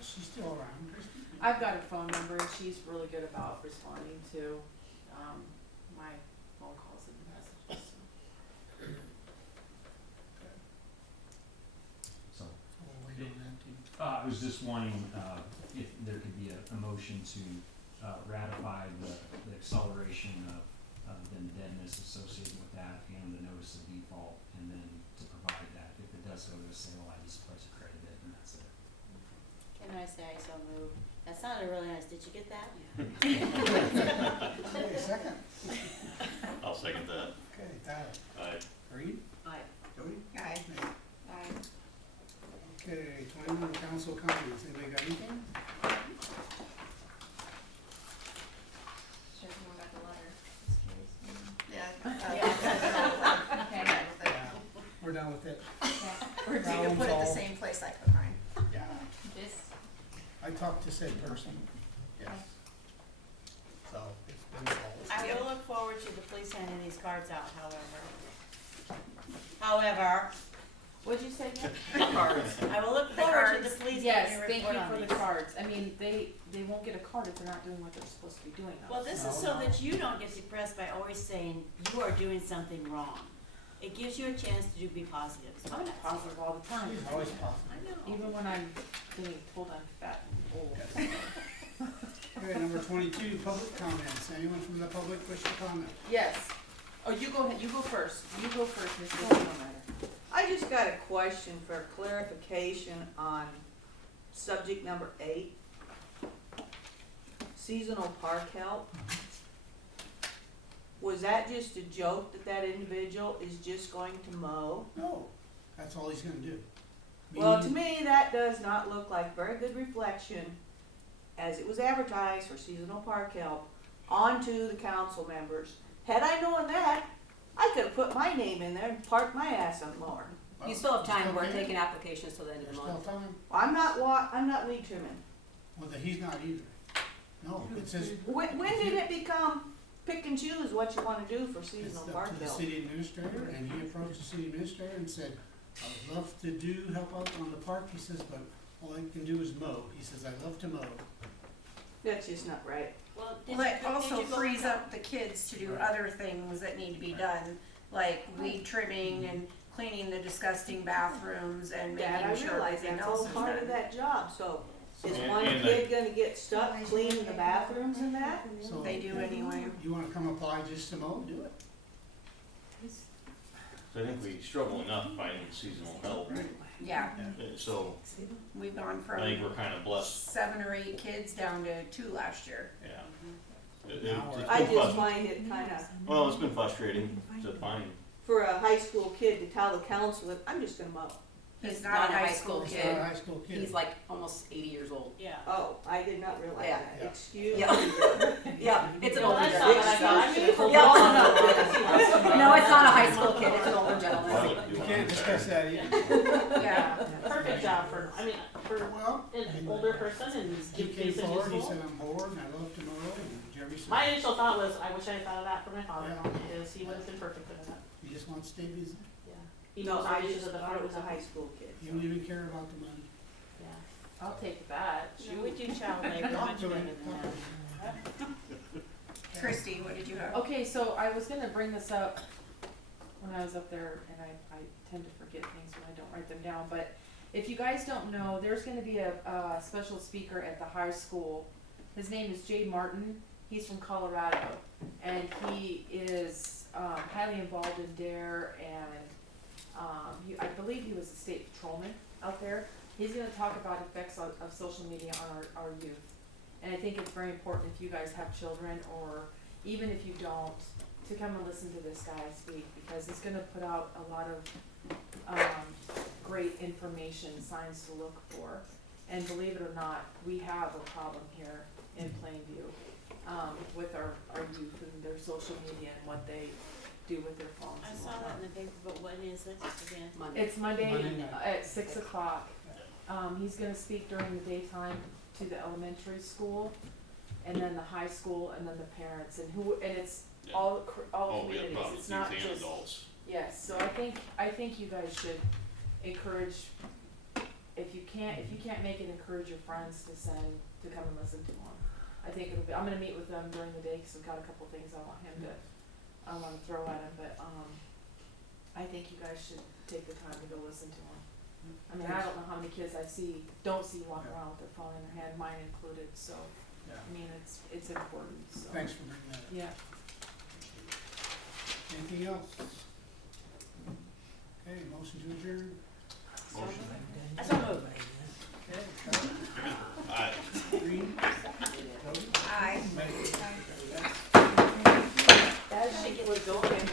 She's still around, Christie. I've got her phone number, and she's really good about responding to, my phone calls and messages, so. So, We'll wait on that too. I was just wanting, if there could be a motion to, ratify the acceleration of the indebtedness associated with that and the notice of default, and then to provide that if it does go to a sale, I just place a credit bid and that's it. Can I say I so move? That sounded really nice. Did you get that? Okay, second. I'll second that. Okay, Tyler. Aye. Reed? Aye. Jody? Aye. Nate? Aye. Okay, 21 council comments. Anybody got anything? Shows more about the letter. Just curious. Yeah. Okay. Yeah, we're done with it. Or you That can put it one's the all- same place I put mine. Yeah, Just, I talked to said person. Yes. So, it's been solved. I will look forward to the police handing these cards out, however, What'd you say again? I will look The forward to the cards. police Yes, getting a thank report you on for these. the cards. I mean, they won't get a card if they're not doing what they're supposed to be doing though. Well, this is No, so no. that you don't get depressed by always saying you are doing something wrong. It gives you a chance to be positive. So I'm that's- positive all the time. She's always positive. I know. Even when I'm getting told I'm fat and old. Okay, number 22, public comments. Anyone from the public wish to comment? Yes. Oh, you go ahead, you go first. You go first, Mr. Snow. I just got a question for clarification on subject number 8. Seasonal park help. Was that just a joke that individual is just going to mow? No, that's all he's gonna do. Well, to me, that does not look like very good reflection, as it was advertised for seasonal park help, onto the council members. Had I known that, I could've put my name in there and parked my ass on the mower. Well, You still have time, still we're can. taking applications till the end of There's the still month. time. I'm not weed trimming. Well, he's not either. No, it says When did it become pick and choose what you wanna do for it's seasonal up park to the help? city administrator, and he approached the city administrator and said, I would love to help out on the park, he says, but all I can do is mow. He says, I love to mow. That's just not right. Well, did Well, it you also go frees with up the kids to do other things that need to be done, like weed trimming and cleaning the disgusting bathrooms and Dad, I making sure realize everything that's all else is part of done. that job, so is And- one and kid gonna get stuck cleaning the bathrooms and that? So They do anyway. you wanna come apply just to mow, do it. So I think we struggle enough finding seasonal help, Yeah, so we've gone I think from we're kinda blessed, 7 or 8 kids down to 2 last year. yeah. Now we're- It's I been just frust- find it kinda, well, it's been frustrating to find, for a high school kid to tell the council that I'm just gonna mow. He's not a high school He's kid. not a high school kid. He's like almost 80 years old. Yeah. Oh, I did not realize Yeah. that, Yeah. excuse me. Yeah. Yeah, it's an Well, older that's not what I gentleman. thought, I should have told Yeah. you. No, it's not a high school kid, it's an older I gentleman. like You doing can't it. discuss that either. Yeah. Perfect job for, I mean, for Well, an older person and he give came decent forward, he useful. said, I'm bored and I love tomorrow, and Jeremy said, My initial thought was, I wish I had thought of that for my father-in-law, because he would have been perfect for that, you just want to stay busy. yeah. He No, knows I our issues just of the thought it was a family. high school kid. You don't even care about the money. Yeah, I'll take that, No, we do child labor Talk much to better him, than talk that. to him. Christie, what did you have? Okay, so I was gonna bring this up when I was up there, and I tend to forget things when I don't write them down, but if you guys don't know, there's gonna be a special speaker at the high school. His name is Jade Martin, he's from Colorado, and he is, highly involved in DARE, and, I believe he was a state patrolman out there. He's gonna talk about effects of social media on our youth. And I think it's very important if you guys have children, or even if you don't, to come and listen to this guy speak, because he's gonna put out a lot of, great information, signs to look for. And believe it or not, we have a problem here in Plainview, with our youth and their social media and what they do with their phones I and saw that whatnot. in the paper, but when is it again? Monday. It's Monday Monday night. at 6 o'clock. He's gonna speak during the daytime to the elementary school, and then the high school, and then the parents, and it's Yeah. all Oh, we have communities, problems, it's youth not and just, adults. yes, so I think you guys should encourage, if you can't make it, encourage your friends to come and listen to him. I think it'll be, I'm gonna meet with them during the day, cause I've got a couple things I wanna throw at him, but, I think you guys should take the time to go listen to him. I mean, I don't know how many kids don't see walk Yeah. around with their phone in their hand, mine included, so, Yeah. I mean, it's important, so. Thanks for bringing that up. Yeah. Anything else? Okay, motion to adjourn. Motion. I don't know. Okay, Charlie, Aye. Green, Cody, Aye. Meg. As she was going,